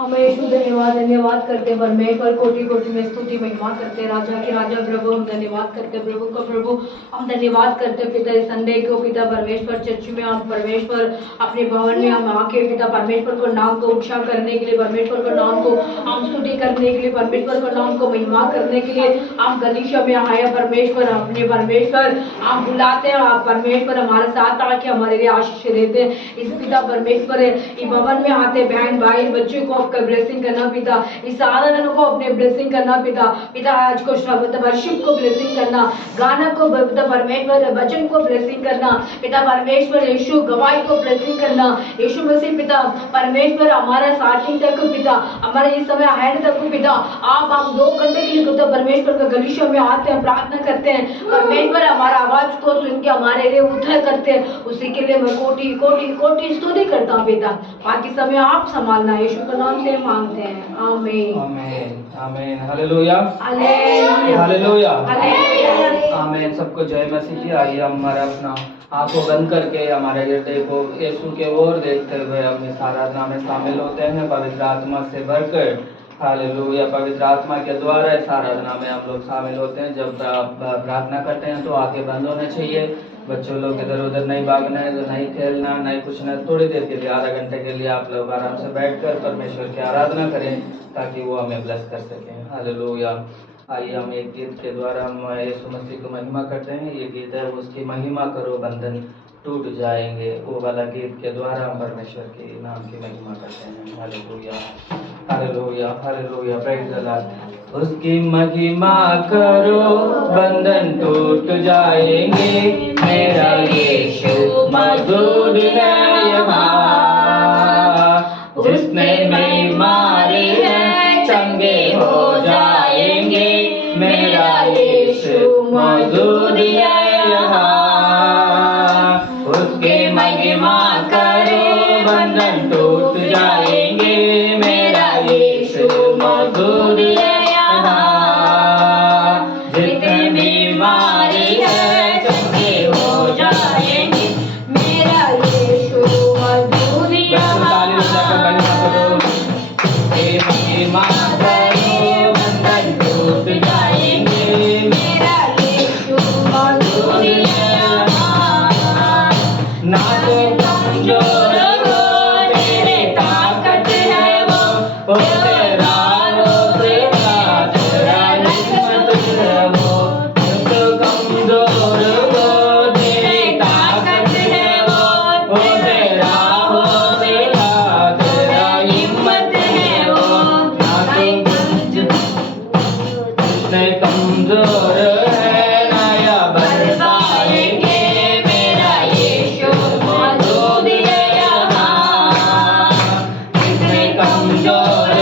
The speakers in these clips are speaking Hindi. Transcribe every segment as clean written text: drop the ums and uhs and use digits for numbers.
हमें यीशु धन्यवाद धन्यवाद करते परमेश्वर, कोटि कोटि में स्तुति महिमा करते राजा के राजा प्रभु, हम धन्यवाद करते प्रभु को प्रभु, हम धन्यवाद करते पिता इस संडे को पिता परमेश्वर चर्च में हम परमेश्वर अपने भवन में हम आके पिता परमेश्वर को नाम को ऊंचा करने के लिए, परमेश्वर को नाम को हम स्तुति करने के लिए, परमेश्वर को नाम को महिमा करने के लिए हम गलीशा में आए परमेश्वर, अपने परमेश्वर हम बुलाते हैं, आप परमेश्वर हमारे साथ आके हमारे लिए आशीष देते हैं। इस पिता परमेश्वर इस भवन में आते बहन भाई बच्चों को आपका ब्लेसिंग करना पिता, इस आराधना को अपने ब्लेसिंग करना पिता, पिता आज को वर्शिप को ब्लेसिंग करना, गाना को पिता परमेश्वर वचन को ब्लेसिंग करना पिता परमेश्वर, यीशु गवाही को ब्लेसिंग करना, यीशु मसीह पिता परमेश्वर हमारा स्टार्टिंग तक पिता, हमारे इस समय हैंड तक पिता, आप हम 2 घंटे के लिए पिता परमेश्वर का गलीशा में आते हैं, प्रार्थना करते हैं परमेश्वर, हमारा आवाज को सुन के हमारे लिए उद्धार करते हैं, उसी के लिए मैं कोटि कोटि कोटि स्तुति करता हूँ पिता, बाकी समय आप संभालना, यीशु के नाम से मांगते हैं, आमीन आमीन आमीन, हालेलुया हालेलुया हालेलुया आमीन। सबको जय मसीह जी। आइए हमारा अपना आंखों बंद करके हमारे हृदय को यीशु के ओर देखते हुए हम इस आराधना में शामिल होते हैं पवित्र आत्मा से भरकर। हालेलुया, पवित्र आत्मा के द्वारा इस आराधना में हम लोग शामिल होते हैं। जब प्रार्थना करते हैं तो आंखें बंद होने चाहिए, बच्चों लोग इधर उधर नहीं भागना है, नहीं खेलना, नहीं कुछ ना, थोड़ी देर के लिए आधा घंटे के लिए आप लोग आराम से बैठकर परमेश्वर की आराधना करें ताकि वो हमें ब्लेस कर सकें। हालेलुया। आइए हम एक गीत के द्वारा हम यीशु मसीह को महिमा करते हैं। ये गीत है उसकी महिमा करो बंधन टूट जाएंगे, वो वाला गीत के द्वारा हम परमेश्वर के नाम की महिमा करते हैं। Hallelujah hallelujah hallelujah, praise the Lord. उसकी महिमा करो बंधन टूट जाएंगे, मेरा यीशु मौजूद है यहाँ, जिसने बीमारी है चंगे हो जाएंगे, मेरा यीशु मौजूद है यहाँ। उसकी महिमा करो बंधन टूट जाएंगे, मेरा यीशु मौजूद है यहाँ, जितने बीमारी है चंगे हो जाएंगे, मेरा यीशु मौजूद यहाँ। महिमा करो बंधन टूट जाएंगे, मेरा यीशु मौजूद यहाँ। ना तो कमजोर हो तेरे ताकत है वो तेरा हो तेरा तेरा हिम्मत है वो तो कमजोर हो तेरे ताकत है वो तेरा हो तेरा तेरा हिम्मत है वो ना तो कमजोर है नया बल पाएंगे, मेरा यीशु मौजूद है यहाँ, कितने कमजोर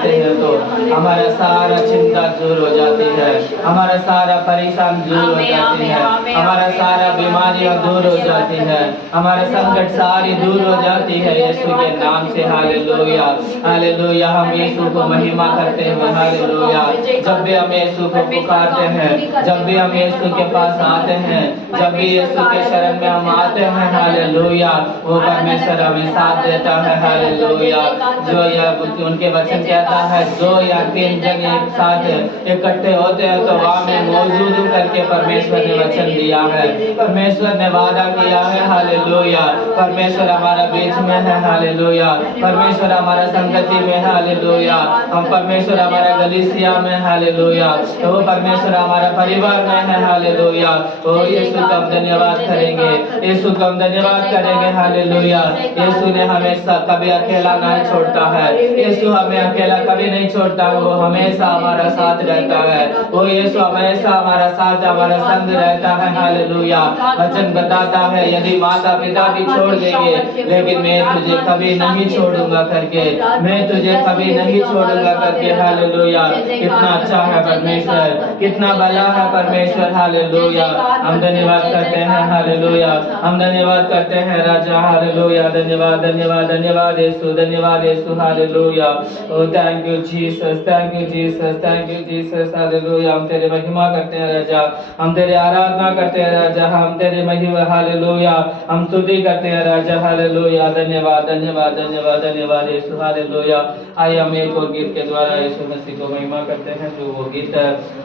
करते हैं तो हमारा सारा चिंता दूर हो जाती है, हमारा सारा परेशान दूर हो जाती है, हमारा सारा बीमारियां दूर हो जाती है, हमारा संकट सारी दूर हो जाती है यीशु के नाम से। Hallelujah hallelujah. हम यीशु को महिमा करते हैं। हालेलुया। जब भी हम यीशु को पुकारते हैं, जब भी हम यीशु के पास आते हैं, जब भी यीशु के शरण में हम आते हैं, हालेलुया, वो परमेश्वर हमें साथ देता है। हालेलुया। जो यह उनके वचन कहता है, 2 या 3 जन एक साथ इकट्ठे होते हैं तो वहाँ में मौजूद करके परमेश्वर ने वचन दिया है, परमेश्वर ने वादा किया है। हालेलुया। परमेश्वर हमारा बीच में है। हालेलुया। परमेश्वर हमारा संगति में है। हालेलुया। हम परमेश्वर हमारा गलीसिया में। हालेलुया। तो वो परमेश्वर हमारा परिवार में है। हालेलुया। ओ यीशु का हम धन्यवाद करेंगे, यीशु का हम धन्यवाद करेंगे। हालेलुया। यीशु ने हमेशा कभी अकेला नहीं छोड़ता है, यीशु हमें अकेला कभी नहीं छोड़ता है, वो हमेशा हमारा साथ रहता है, वो यीशु हमेशा हमारा साथ हमारा संग रहता है। हालेलुया। वचन बताता है यदि माता पिता भी छोड़ देंगे लेकिन मैं तुझे कभी नहीं छोड़ूंगा करके, मैं तुझे कभी नहीं छोड़ूंगा करके। हालेलुया। कितना अच्छा है परमेश्वर, कितना भला है परमेश्वर। हालेलुया। हम धन्यवाद करते हैं। हालेलुया। हम धन्यवाद करते हैं राजा। हालेलुया। धन्यवाद धन्यवाद धन्यवाद यीशु, धन्यवाद यीशु। हालेलुया। ओ thank you Jesus, thank you Jesus, thank you Jesus. हालेलुया। हम तेरे महिमा करते हैं राजा, हम तेरे आराधना करते हैं राजा, हम तेरे महिमा। हालेलुया। हम स्तुति करते हैं राजा। हालेलुया। धन्यवाद धन्यवाद धन्यवाद धन्यवाद यीशु। हालेलुया। आइए हम एक और गीत के द्वारा यीशु मसीह को महिमा करते हैं, जो वो गीत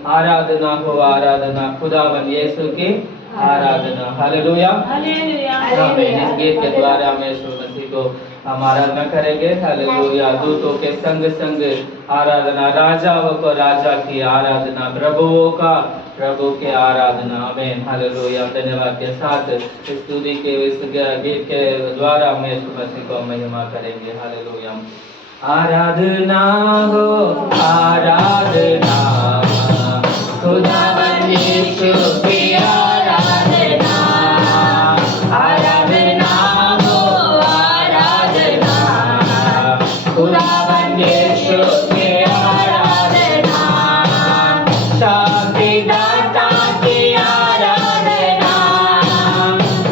आराधना हो, आराधना खुदावन यीशु की आराधना। हालेलुया। आमीन। इस गीत के द्वारा हम यीशु मसीह को हम आराधना करेंगे। हालेलुया। दूतों के संग संग आराधना, राजाओं को राजा की आराधना, प्रभुओं का प्रभु के आराधना। आमीन। हालेलुया। धन्यवाद के साथ इस स्तुति के इस गीत के द्वारा हम यीशु मसीह को महिमा करेंगे। हालेलुया। आराधना हो, आराधना खुदावन यीशु की आराधना, आराधना हो, आराधना खुदावन यीशु की आराधना, शांति दाता की आराधना,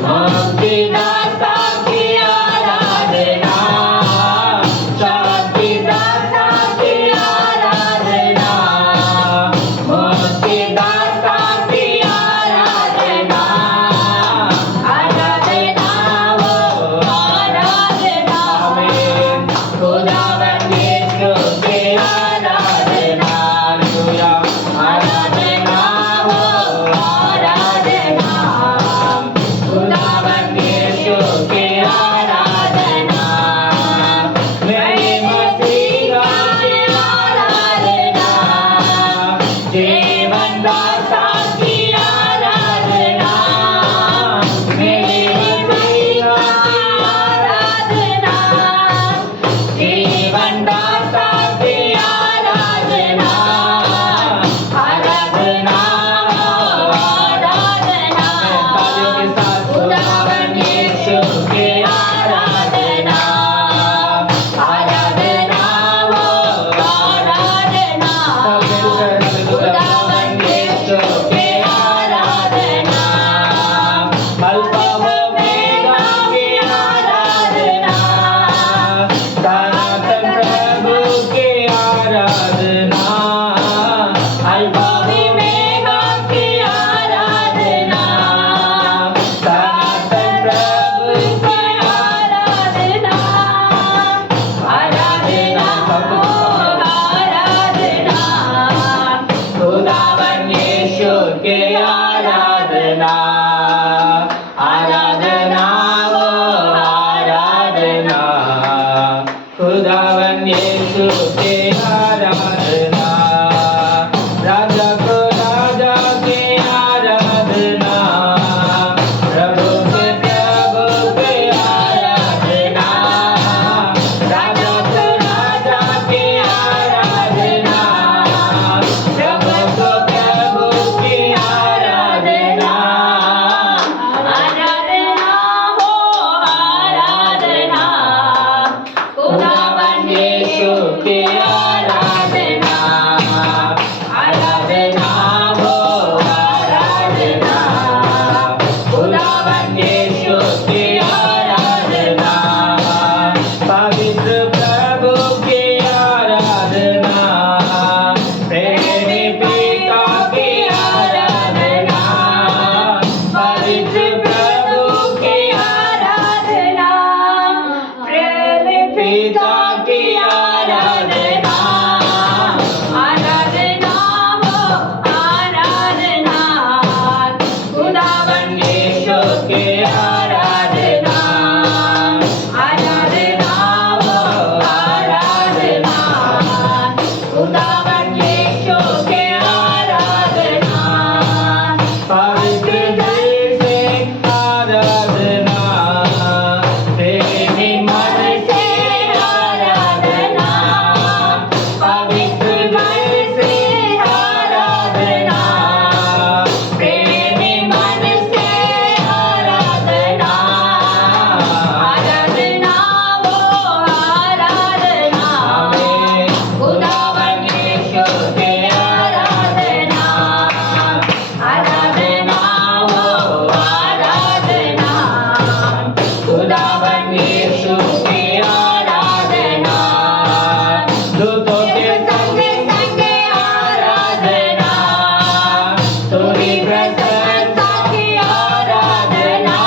मुक्ति दाता की आराधना, शांति दाता की आराधना, मुक्ति दाता की आराधना, आराधना हो, आराधना में खुदावन यीशु की आराधना। हालेलुया। आराधना हो, आराधना खुदावन यीशु की आराधना, मेरे मसीहा की आराधना, जीवन दाता की आराधना, मेरे मसीहा की आराधना, जीवन दाता की आराधना, आराधना हो, आराधना तालियों के साथ खुदावन यीशु की आराधना, आराधना हो, आराधना खुदावन यीशु की आराधना, अल्फा ओमेगा की आराधना, सनातन प्रभु की आराधना, अल्फा ओमेगा की आराधना, सनातन प्रभु की आराधना, आराधना हो, आराधना खुदावन यीशु की आराधना, आराधना हो, आराधना खुदावन यीशु की आराधना, राजा को राजा की आराधना, प्रभु के प्रभु की आराधना, राजा को राजा की आराधना, प्रभु को प्रभु की आराधना, तुम्ही प्रसन्नता की आराधना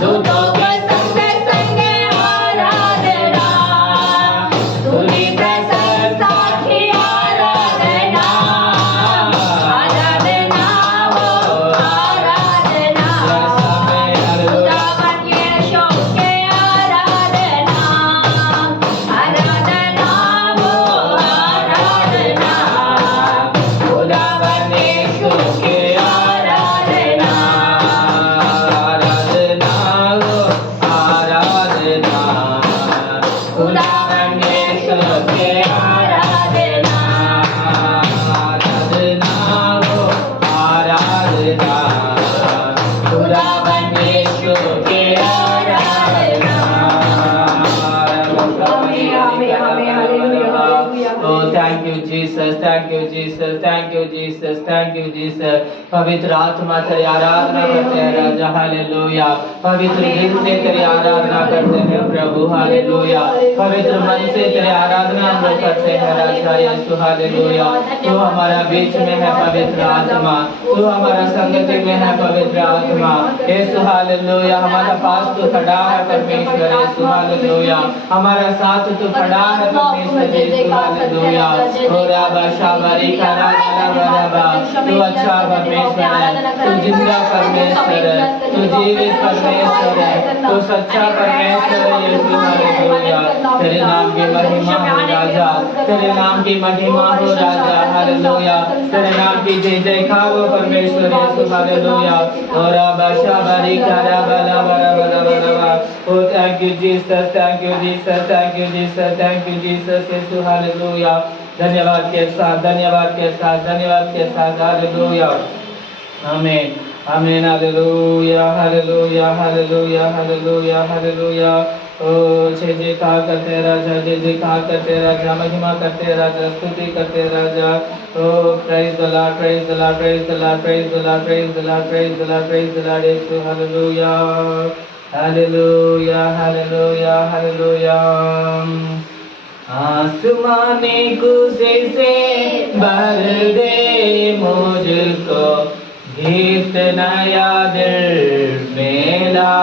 दूतों के संग संग आराधना तुम्ही प्रसन्नता की आराधना आराधना हो आराधना खुदावन यीशु के आराधना आराधना हो आराधना खुदावन यीशु के आराधना आराधना हो आराधना खुदावन यीशु के आराधना आराधना हो आराधना खुदावन यीशु के आराधना Oh, thank you Jesus, thank you Jesus, thank you Jesus, thank you Jesus. पवित्र आत्मा तेरी आराधना करते हैं राजा, हालेलुया। पवित्र दिल से तेरी आराधना करते हैं प्रभु, हालेलुया। पवित्र मन से तेरी आराधना हम लोग करते हैं राजा यीशु, हालेलुया। तू हमारा बीच में है पवित्र आत्मा, तू हमारा संगति में है पवित्र आत्मा यीशु, हालेलुया। हमारा पास तू खड़ा है परमेश्वर यीशु, हालेलुया। हमारा साथ तू खड़ा है परमेश्वर यीशु, हालेलुया। ओ राबा शाबारी करा बराबा, तू अच्छा परमेश्वर है, तू जिंदा परमेश्वर है, तू जीवित परमेश्वर है, तू सच्चा परमेश्वर है यीशु, हालेलुया। तेरे नाम की महिमा हो राजा, तेरे नाम की महिमा हो राजा, हालेलुया। तेरे नाम की जय जयकार हो परमेश्वर यीशु, हालेलुया। ओ राबा शाबारी करा बराबा। Oh, thank you Jesus, thank you Jesus, thank you Jesus, thank you Jesus, Yeshu, hallelujah. धन्यवाद के साथ, धन्यवाद के साथ, धन्यवाद के साथ, हालेलुया। आमीन, आमीन, हालेलुया, हालेलुया, हालेलुया, हालेलुया, हालेलुया। ओ जय जयकार करते राजा, जय जयकार करते राजा, महिमा करते राजा, स्तुति करते राजा। ओ praise the Lord, praise the Lord, praise the Lord, praise the Lord, praise the Lord, praise the Lord, praise the Lord, Yeshu, hallelujah, hallelujah, hallelujah, hallelujah. आसमानी खुशी से भर दे मुझको, गीत नया दिल में ला।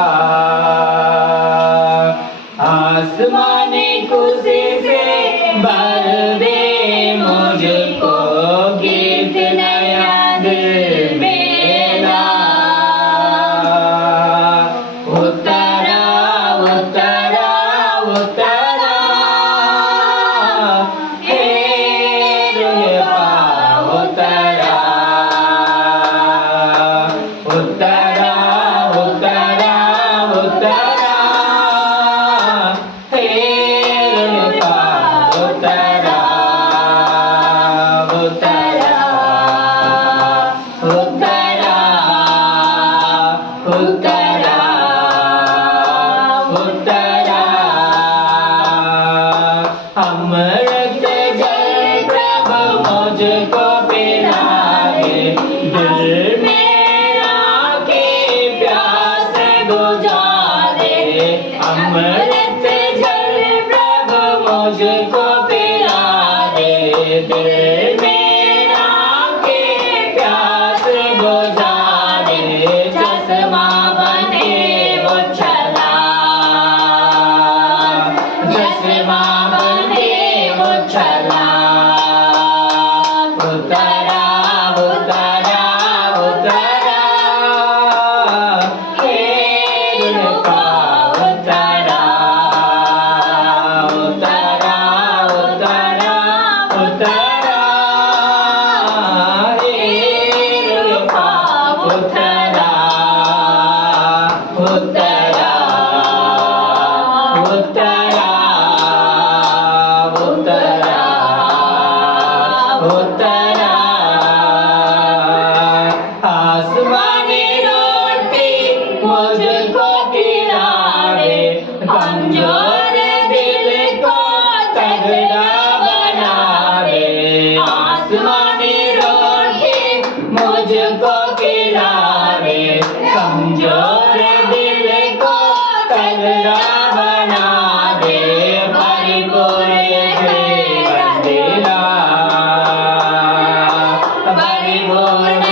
आसमानी खुशी से भर दे मुझको, गीत नया दिल में ला। उतरा उतरा उतरा हे रूपा उतरा उतरा उतरा उतरा हे रूपा उतरा उतरा उतरा उतरा उतरा। अमृत जल प्रभु मुझको पिला दे, दिल मेरा के प्यास बुझा दे। अमृत जल प्रभु मुझको पिला दे, दिल मेरा के प्यास बुझा दे। चश्मा बने वो चला, चश्मा बने वो चला। उतरा उतरा उतरा हे रूपा उतरा उतरा उतरा उतरा हे रूपा उतरा उतरा उतरा उतरा उतरा। आसमानी रोटी मुझको खिला दे, कमजोर दिल को तगड़ा बना दे। आसमानी रोटी मुझको खिला दे, कमजोर दिल को तगड़ा बना दे। परिपूर्ण जीवन दिला, परिपूर्ण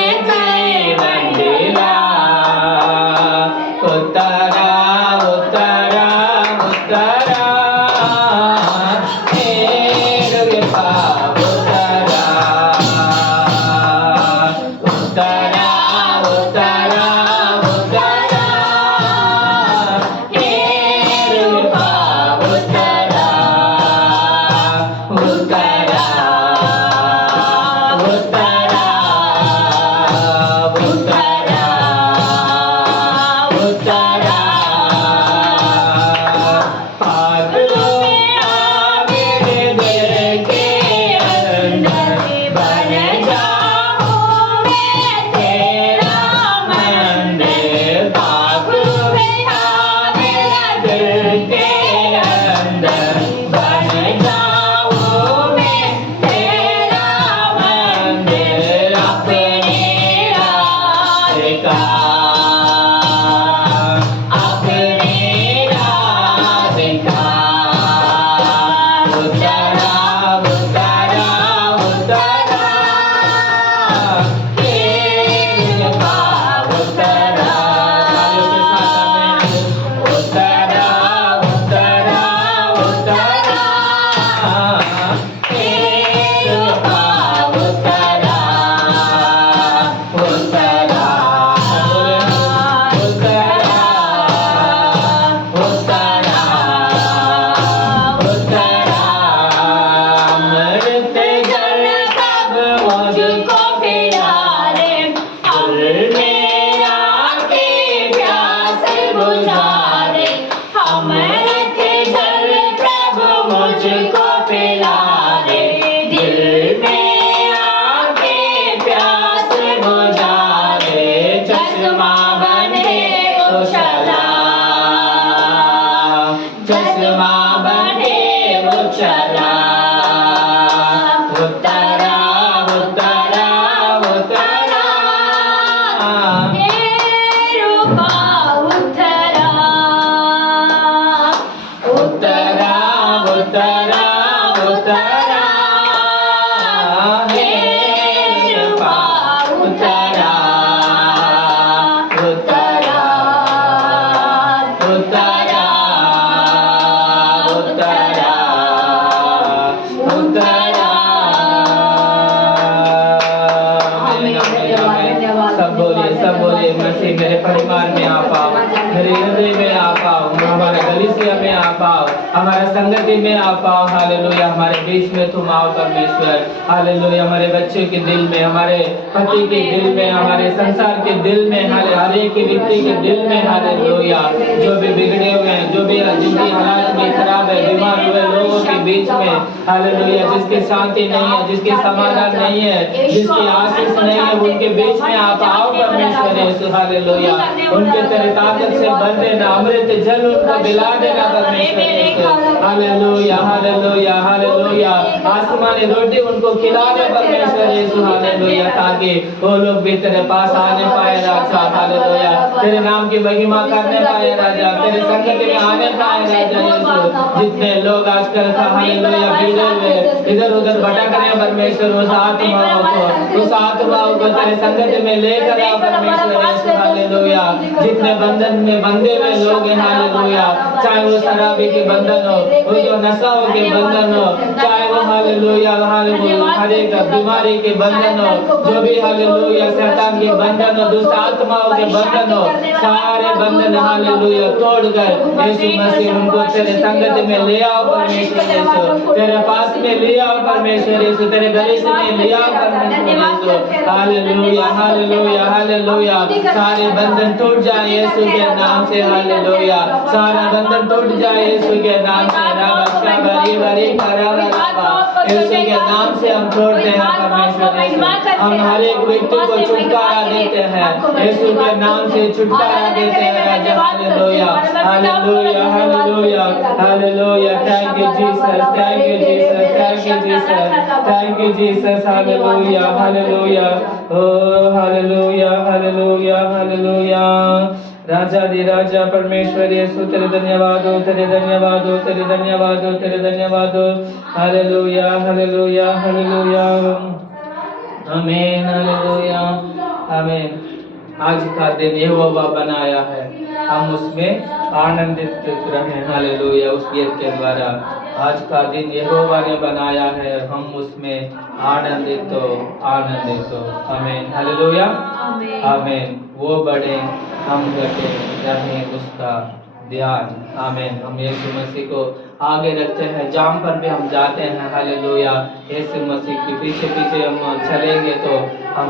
चश्मा बने वो चला, उतरा उतरा उतरा, हे रूपा उतरा, उतरा उतरा उतरा, हे रूपा उतरा, उतरा उतरा उतरा उतरा। सब बोलिए मसीह मेरे परिवार में आ पाओ, मेरे हृदय में आ पाओ, हमारे कलीसिया में आ पाओ, हमारे संगति में आ पाओ। हालेलुया, हमारे बीच में तुम आओ परमेश्वर। हालेलुया, हमारे बच्चे के दिल में, हमारे पति के दिल में, हमारे संसार के दिल में, हर एक व्यक्ति के दिल में। हालेलुया, जो भी बिगड़े हुए हैं, जो भी जिनकी हालात में खराब है, बीमार हुए लोगों के बीच में, हालेलुया, जिसकी शांति नहीं है, जिसकी समाधान नहीं है, जिसकी आशीष नहीं है, उनके बीच में आप आओ परमेश्वर यीशु। हालेलुया, उनके तेरे ताकत से भर देना, अमृत जल उनको दिला देना परमेश्वर यीशु। हालेलुया हालेलुया हालेलुया, आसमानी रोटी उनको खिला दे परमेश्वर यीशु। हालेलुया, ताकि वो लोग भी तेरे पास आने पाए राजा। हालेलुया, तेरे नाम की महिमा करने पाए राजा, तेरे संगति में आने पाए राजा यीशु। जितने लोग आजकल का हालेलुया बिगड़े हुए इधर उधर भटक रहे हैं परमेश्वर, उस आत्माओं को तेरे संगति में लेकर आओ परमेश्वर यीशु। हालेलुया, जितने बंधन में बंधे हुए लोग हैं, हालेलुया, चाहे वो शराबी के बंधन हो, वो जो नशाओं के बंधन हो, चाहे वो हालेलुया हर एक बीमारी के बंधन हो, जो भी हालेलुया शैतान के बंधन हो, दुष्ट आत्माओं के बंधन हो, सारे बंधन हालेलुया तोड़कर यीशु मसीह उनको तेरे संगति में ले आओ परमेश्वर यीशु, तेरे पास में ले आओ परमेश्वर यीशु, तेरे गले से में ले आओ परमेश्वर यीशु। हालेलुया हालेलुया हालेलुया, सारे बंधन टूट जाए यीशु के नाम से। हालेलुया, सारा बंधन टूट जाए यीशु के नाम से। यीशु के नाम से हम छोड़ते हैं परमेश्वर यीशु, हम हर एक व्यक्ति को छुटकारा देते हैं यीशु के नाम से, छुटकारा देते हैं राजा। हालेलुया हालेलुया हालेलुया हालेलुया, thank you Jesus, thank you Jesus, thank you Jesus, thank you Jesus. हालेलुया हालेलुया ओ हालेलुया हालेलुया हालेलुया, राजा दी राजा परमेश्वर यीशु तेरे धन्यवाद हो, तेरे धन्यवाद हो, तेरे धन्यवाद हो, तेरे धन्यवाद हो। हालेलुया हालेलुया हालेलुया, आमीन हालेलुया आमीन। आज का दिन यहोवा बनाया है, हम उसमें आनंदित रहें। हालेलुया, उस गीत के द्वारा आज का दिन यहोवा ने बनाया है, हम उसमें आनंदित हो आनंदित हो। आमीन हालेलुया आमीन। वो बढ़े हम घटे, रहें उसका ध्यान। आमीन। हम यीशु मसीह को आगे रखते हैं, जहाँ पर भी हम जाते हैं। हालेलुया, यीशु मसीह के पीछे पीछे हम चलेंगे तो हम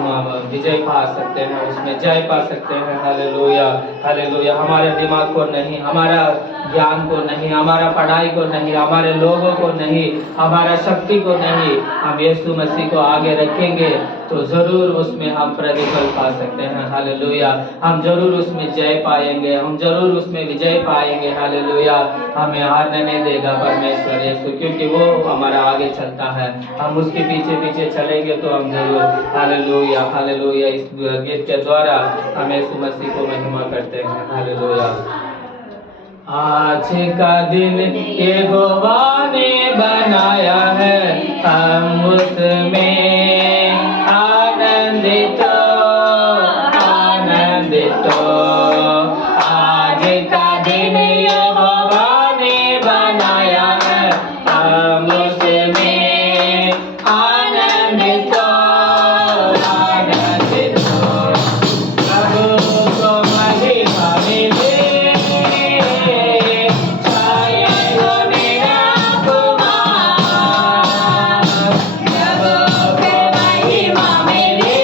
विजय पा सकते हैं, उसमें जय पा सकते हैं। हालेलुया हालेलुया, हमारे दिमाग को नहीं, हमारा ज्ञान को नहीं, हमारा पढ़ाई को नहीं, हमारे लोगों को नहीं, हमारा शक्ति को नहीं, हम यीशु मसीह को आगे रखेंगे तो जरूर उसमें हम प्रतिफल पा सकते हैं। हालेलुया, हम जरूर उसमें जय पाएंगे, हम जरूर उसमें विजय पाएंगे। हालेलुया, हमें हारने नहीं देगा परमेश्वर यीशु, क्योंकि वो हमारा आगे चलता है। हम उसके पीछे पीछे चलेंगे तो हम जरूर हालेलुया हालेलुया इस गीत के द्वारा हम यीशु मसीह को महिमा करते हैं। हालेलुया। आज का दिन यहोवा ने बनाया है, हम उसमें आनंदित आनंदित। आज का दिन यहोवा ने बनाया है, हम उसमें आनंदित आनंदित। प्रभु को महिमा मिले, महिमा मिले।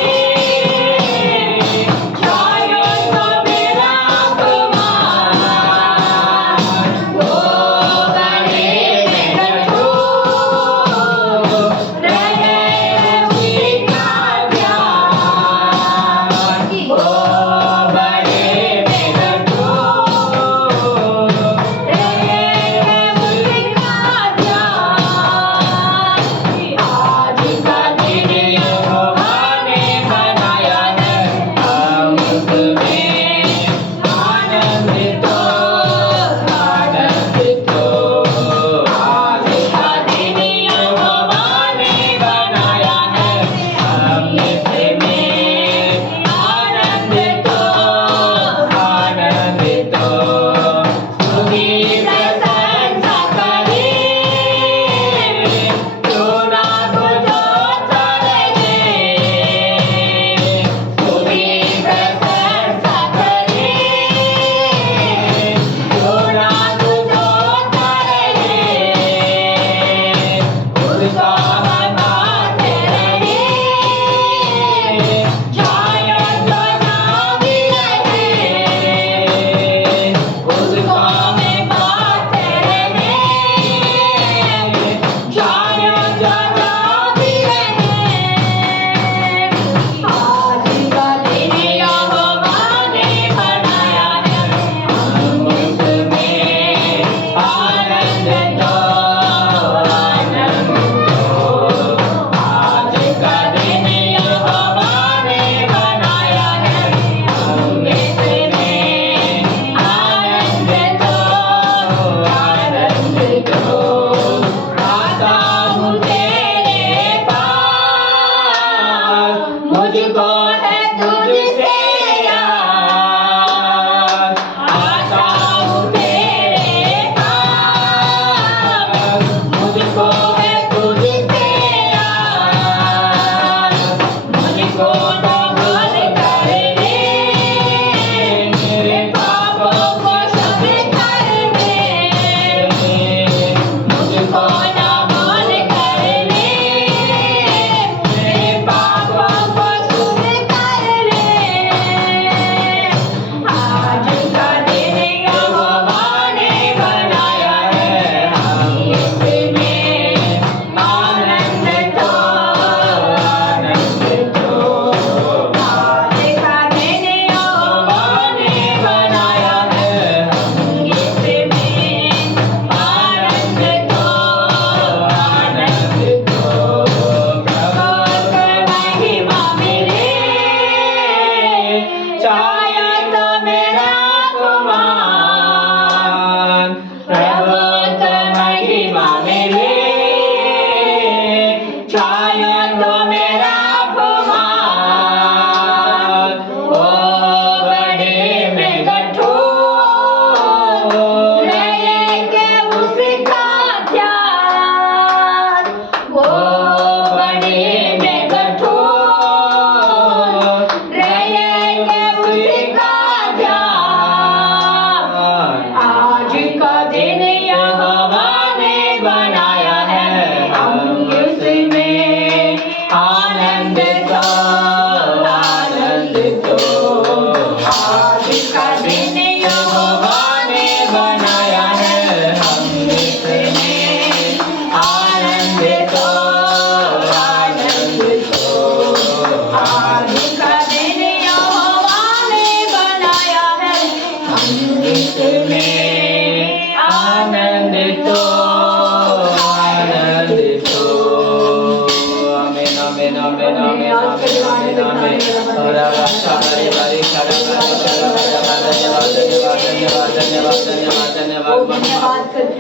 और आशा बड़ी बड़ी धन्यवाद धन्यवाद धन्यवाद धन्यवाद धन्यवाद धन्यवाद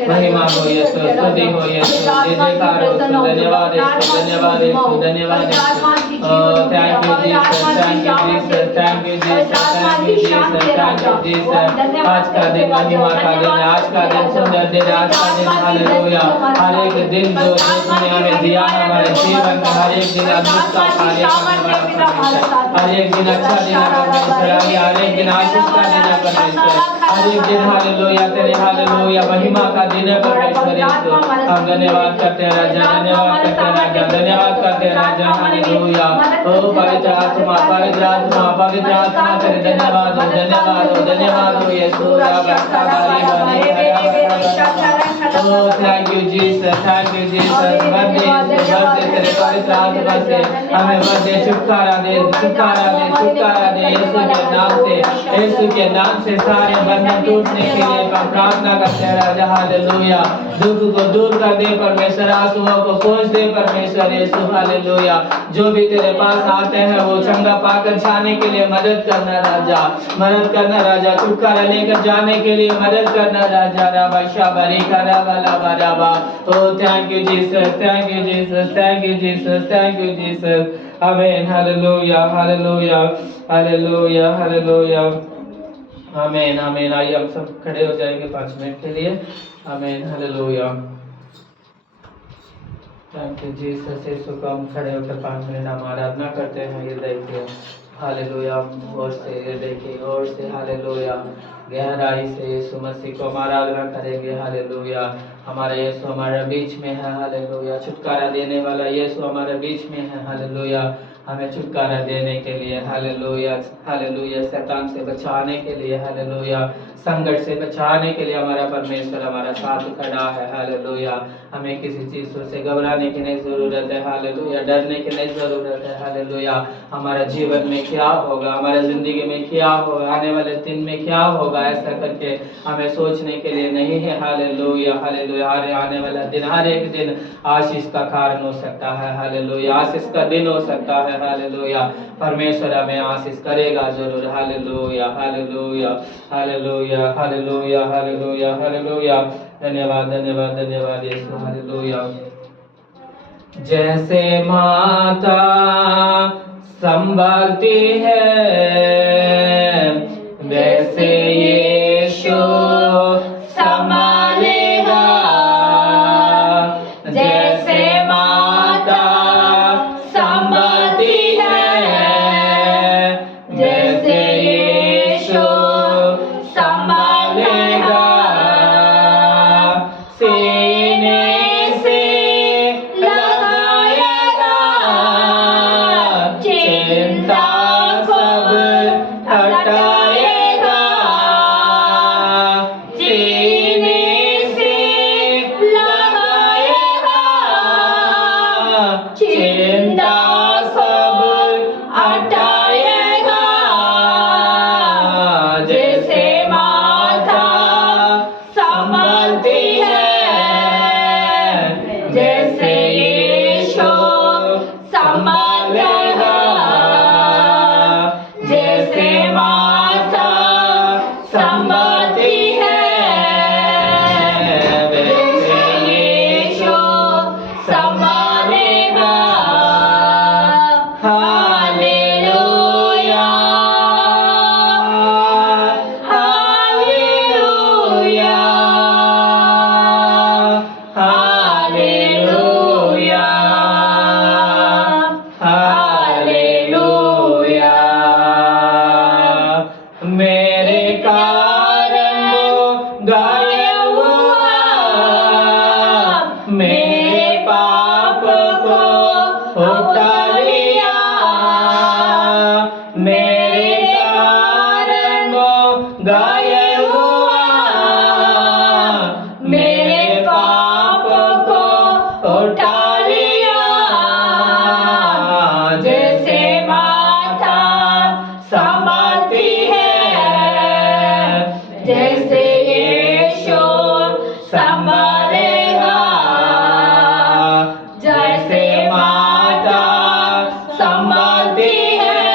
महिमा हो यीशु, स्तुति हो यीशु, जयकार हो, धन्यवाद यीशु, धन्यवाद यीशु, धन्यवाद Yeshu. Thank you Jesus, thank you Jesus, thank you Jesus, thank you Jesus, thank you Jesus. आज का दिन महिमा का दिन है, आज का दिन सुंदर दिन, आज का दिन हालेलुया। हर एक दिन जो तुमने हमें दिया है हमारे जीवन में, हर एक दिन अद्भुत का कार्य करने वाला परमेश्वर, हर एक दिन अच्छा दिन है परमेश्वर, हर एक दिन आशीष का दिन है परमेश्वर, हर एक दिन हालेलुया तेरे हालेलुया महिमा का दिन है परमेश्वर यीशु। हम धन्यवाद करते हैं राजा, धन्यवाद करते हैं राजा, धन्यवाद करते हैं राजा, हालेलुया। ओ पवित्र आत्मा, पवित्र आत्मा, पवित्र आत्मा तेरे धन्यवाद हो, धन्यवाद हो, धन्यवाद हो यीशु। Oh, thank you Jesus, thank you Jesus। Birthday तेरे पवित्र आत्मा से हमें बर्दे छुटकारा दे, छुटकारा दे, छुटकारा दे यीशु के नाम से, यीशु के नाम से सारे बंधन टूटने के लिए प्रार्थना करते हैं राजा, हालेलुया। दुख को दूर कर दे परमेश्वर, आंसुओं को पोंछ दे परमेश्वर यीशु, हालेलुया। जो भी तेरे पास आते हैं वो चंगा पाकर जाने के लिए मदद करना राजा, मदद करना राजा, छुटकारा लेकर जाने के लिए मदद करना राजा। राबा शाबरी करा वाला बाराबा। Oh, thank you Jesus, thank you Jesus, thank you Jesus, thank you Jesus। आमीन, हालेलुया, हालेलुया, हालेलुया, हालेलुया, आमीन, आमीन। आइए हम सब खड़े हो जाएंगे 5 मिनट के लिए। आमीन, हालेलुया। Thank you Jesus. यीशु को हम खड़े होकर 5 मिनट हम आराधना करते हैं। ये देखिए हालेलुया, और से ये देखिए, और से हालेलुया, गहराई से यीशु मसीह को हम आराधना करेंगे। हालेलुया, हमारा यीशु हमारे बीच में है। हालेलुया, छुटकारा देने वाला यीशु हमारे बीच में है। हालेलुया, हमें छुटकारा देने के लिए, हालेलुया, हालेलुया, शैतान से बचाने के लिए, हालेलुया, संकट से बचाने के लिए हमारा परमेश्वर हमारा साथ खड़ा है। हालेलुया, हमें किसी चीज़ से घबराने की नहीं ज़रूरत है। हालेलुया, डरने की नहीं ज़रूरत है। हालेलुया, हमारा जीवन में क्या होगा, हमारे ज़िंदगी में क्या होगा, आने वाले दिन में क्या होगा, ऐसा करके हमें सोचने के लिए नहीं है। हालेलुया, हालेलुया, आने वाला दिन, हर एक दिन आशीष का कारण हो सकता है। हालेलुया, आशीष का दिन हो सकता है। हालेलुया, परमेश्वर हमें आशीष करेगा जरूर। Hallelujah, hallelujah, hallelujah, hallelujah, hallelujah, hallelujah, धन्यवाद, धन्यवाद, धन्यवाद यीशु, हालेलुया। जैसे माता संभालती है वैसे यीशु संभालेगा। जैसे माता संभालती है वैसे यीशु संभालेगा। सीने से लगाएगा, चिंता सब हटाएगा। सीने से लगाएगा, चिंता सब हटाएगा। जैसे माता संभालती है जैसे यीशु संभालेगा। जैसे माता संभालती है वैसे यीशु संभालेगा। Hallelujah, hallelujah, hallelujah, hallelujah. मेरे कारण वो गायब हुआ, मेरे पाप को उठा लिया। मेरे कारण वो गायब हुआ, मेरे पाप को उठा लिया। जैसे माता संभालती है जैसे यीशु संभालेगा। जैसे माता संभालती है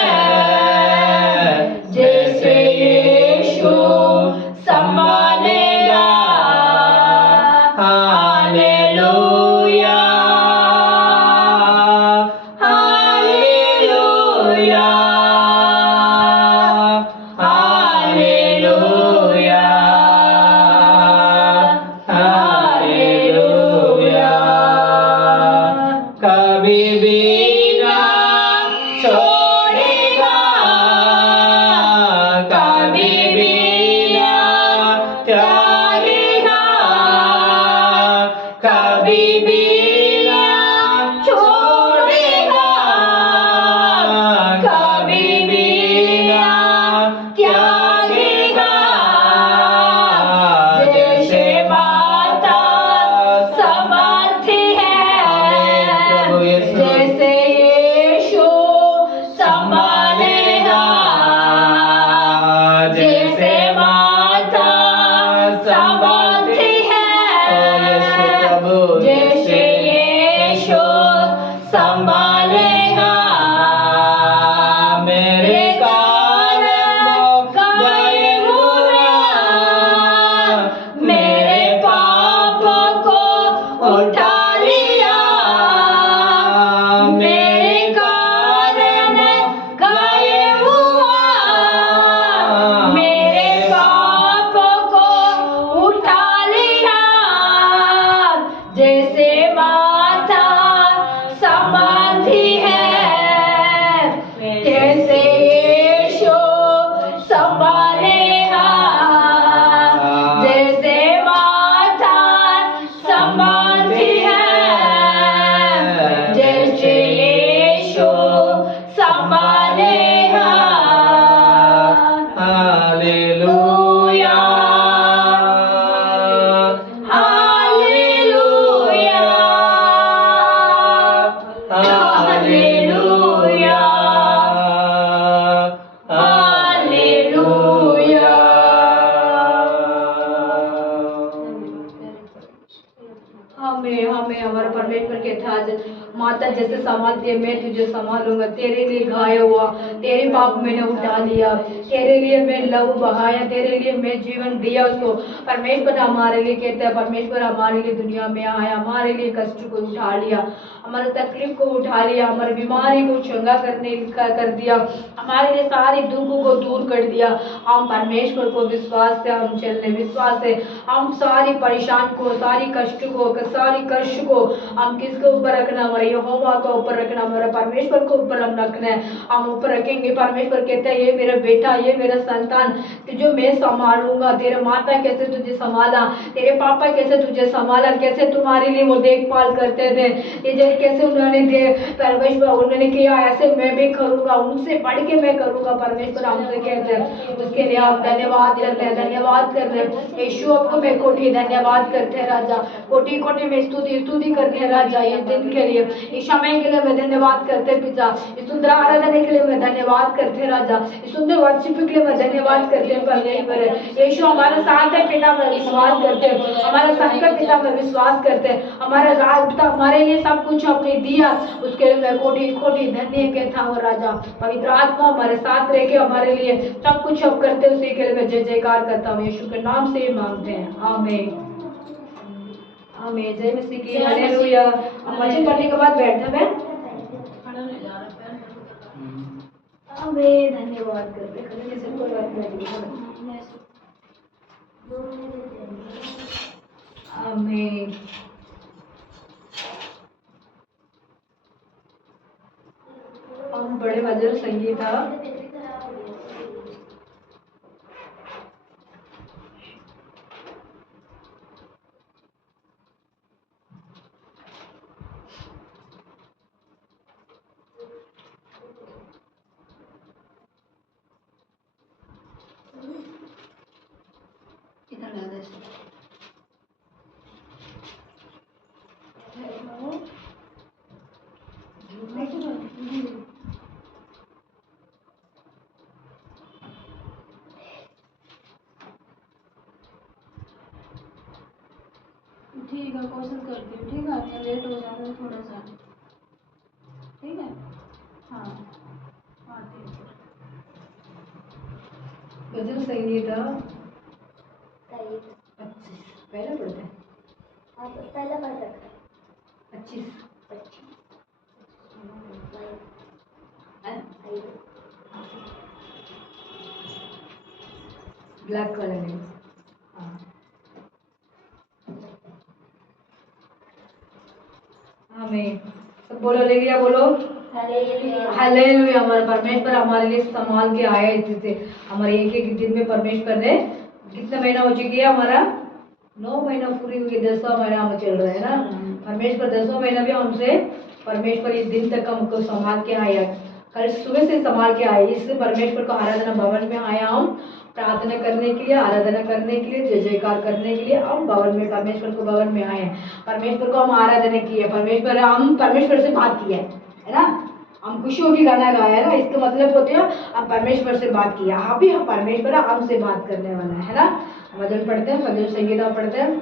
संभालती है, मैं तुझे संभालूंगा। तेरे लिए घायल हुआ, तेरे पाप मैंने उठा लिया, तेरे लिए मैं लहू बहाया, तेरे लिए मैं जीवन दिया उसको। परमेश्वर हमारे लिए कहते हैं, परमेश्वर हमारे लिए दुनिया में आया, हमारे लिए कष्ट को उठा लिया, हमारे तकलीफ को उठा लिया, हमारी बीमारी को चंगा कर दिया, हमारे लिए सारी दुखों को दूर कर दिया। हम परमेश्वर को विश्वास से हम चलने, विश्वास से हम सारी परेशान को, सारी कष्ट को, सारी कष्ट को हम किसके ऊपर रखना, हमारे यहोवा के ऊपर रखना, हमारे परमेश्वर के ऊपर हम रखना है। हम ऊपर रखेंगे। परमेश्वर कहता है, ये मेरा बेटा, ये मेरा संतान, तुझे मैं संभालूंगा। तेरे माता कैसे तुझे संभाला, तेरे पापा कैसे तुझे संभाला, कैसे तुम्हारे लिए वो देखभाल करते थे, ये कैसे उन्होंने परमेश्वर उन्होंने किया, ऐसे मैं भी करूंगा, उनसे बढ़ के मैं करूंगा। परमेश्वर हमसे कहते हैं, उसके लिए आप धन्यवाद करते हैं, धन्यवाद करते हैं। यीशु आपको मैं कोटि धन्यवाद करते हैं राजा, कोटि कोटि में स्तुति करते हैं राजा। इस दिन के लिए, इस समय के लिए मैं धन्यवाद करते हैं पिता, इस सुंदर आराधना के लिए मैं धन्यवाद करते हैं राजा, इस सुंदर वर्शिप के लिए मैं धन्यवाद करते हैं परमेश्वर। यीशु हमारे साथ है पिता, मैं विश्वास करते हैं, हमारा संकट पिता में विश्वास करते हैं, हमारा राज हमारे लिए सब कुछ आपने दिया, उसके लिए मैं कोटि कोटि धन्य कहता हूँ राजा। पवित्र आत्मा हमारे साथ रह के हमारे लिए सब कुछ आप करते हैं, उसी के लिए मैं जय जयकार करता हूँ, यीशु के नाम से मांगते हैं, आमीन आमीन। जय मसीह की, हालेलुया। हम वचन पढ़ने के बाद बैठे हैं, आमीन। धन्यवाद करते हैं, आमीन। हम बड़े भजन संगीता ठीक है, कोशिश करती हूँ। ठीक है, मैं लेट हो जाता है थोड़ा सा। ठीक है, हाँ हाँ ठीक है। भजन संगीता 25 पहला पढ़ते हैं, पहला पढ़ सकते 25 ब्लैक कलर में। हाँ आमीन। सब बोलो हालेलुया, बोलो हालेलुया। हमारा परमेश्वर हमारे लिए संभाल के आया, इससे हमारे एक एक दिन में परमेश्वर ने कितना महीना हो चुकी है, हमारा 9 महीना पूरी हुई, 10वां महीना हम चल रहा है ना। परमेश्वर 10वां महीना भी हमसे परमेश्वर इस दिन तक हमको संभाल के आया, कल सुबह से संभाल के आया। इससे परमेश्वर को आराधना भवन में आया, हम प्रार्थना करने के लिए, आराधना करने के लिए, जय जयकार करने के लिए हम भवन में, परमेश्वर को भवन में आए हैं। परमेश्वर को हम आराधना की है, परमेश्वर हम परमेश्वर से बात की है ना। हम खुशियों की गाना गाया है ना, इसका मतलब होते हैं हम परमेश्वर से बात किया। अभी हम परमेश्वर हमसे बात करने वाला है ना। भजन पढ़ते हैं, भजन संगीता पढ़ते हैं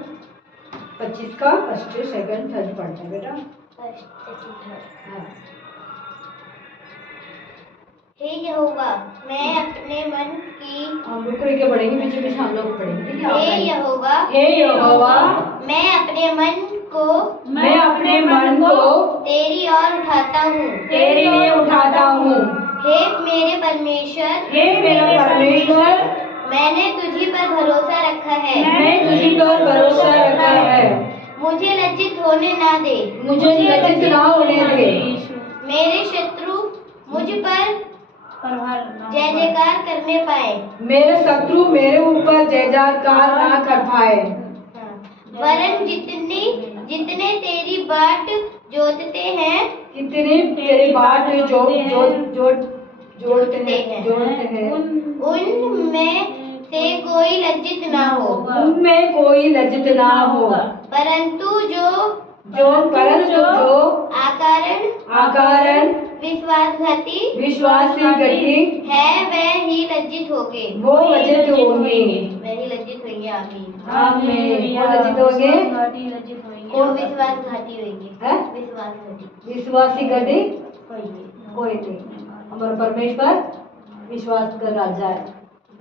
25 का फर्स्ट सेकंड थर्ड पढ़ते हैं बेटा। हाँ। हे यहोवा, मैं अपने मन की हम रुक के पढ़ेंगे, पीछे पीछे हम लोग पढ़ेंगे, ठीक है। हे यहोवा, हे यहोवा, मैं अपने मन को तेरी ओर उठाता हूँ, तेरे लिए उठाता हूँ। हे मेरे परमेश्वर, हे मेरा परमेश्वर, मैंने तुझी पर भरोसा रखा है, मैं तुझी पर भरोसा रखा है। मुझे लज्जित होने ना दे, मुझे लज्जित ना होने दे। मेरे शत्रु मुझ पर जय जयकार करने पाए, मेरे शत्रु मेरे ऊपर जय जयकार ना कर पाए। वरन जितने तेरी बाट जोतते हैं, कितने तेरी बाट जोड़ते हैं, उनमें से कोई लज्जित ना हो, उनमें कोई लज्जित ना हो। परंतु जो आकारण विश्वासी गति है, वह ही लज्जित होंगे, वो लज्जित होंगे। वह ही लज्जित होंगे। आमीन आमीन। वो लज्जित होंगे, लज्जित होंगे। जो विश्वासघाती होंगे हैं? विश्वासघाती विश्वासी गति होंगे कोई नहीं। हमारा परमेश्वर विश्वास का राजा है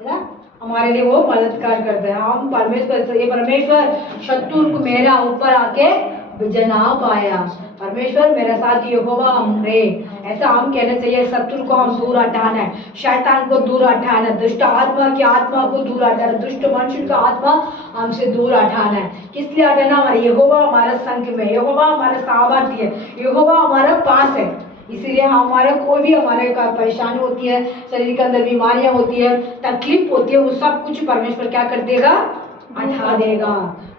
ना, हमारे लिए वो मददगार करते हैं। हम परमेश्वर से, ये परमेश्वर शत्रु को मेरा ऊपर आके विजय ना पाया, परमेश्वर मेरे साथ यहोवा हमरे, ऐसा हम कहना चाहिए। शत्रु को हम दूर हटाना है, शैतान को दूर हटाना है, दुष्ट आत्मा की आत्मा को दूर हटाना है, दुष्ट मनुष्य का आत्मा हमसे दूर हटाना है। किस लिए हटाना? हमारा यहोवा हमारा संग में, यहोवा हमारा सामर्थ्य है, यहोवा हमारा पास है। इसीलिए हमारा कोई भी हमारे का परेशानी होती है, शरीर के अंदर बीमारियां होती है, तकलीफ होती है, वो सब कुछ परमेश्वर क्या कर देगा? हटा देगा।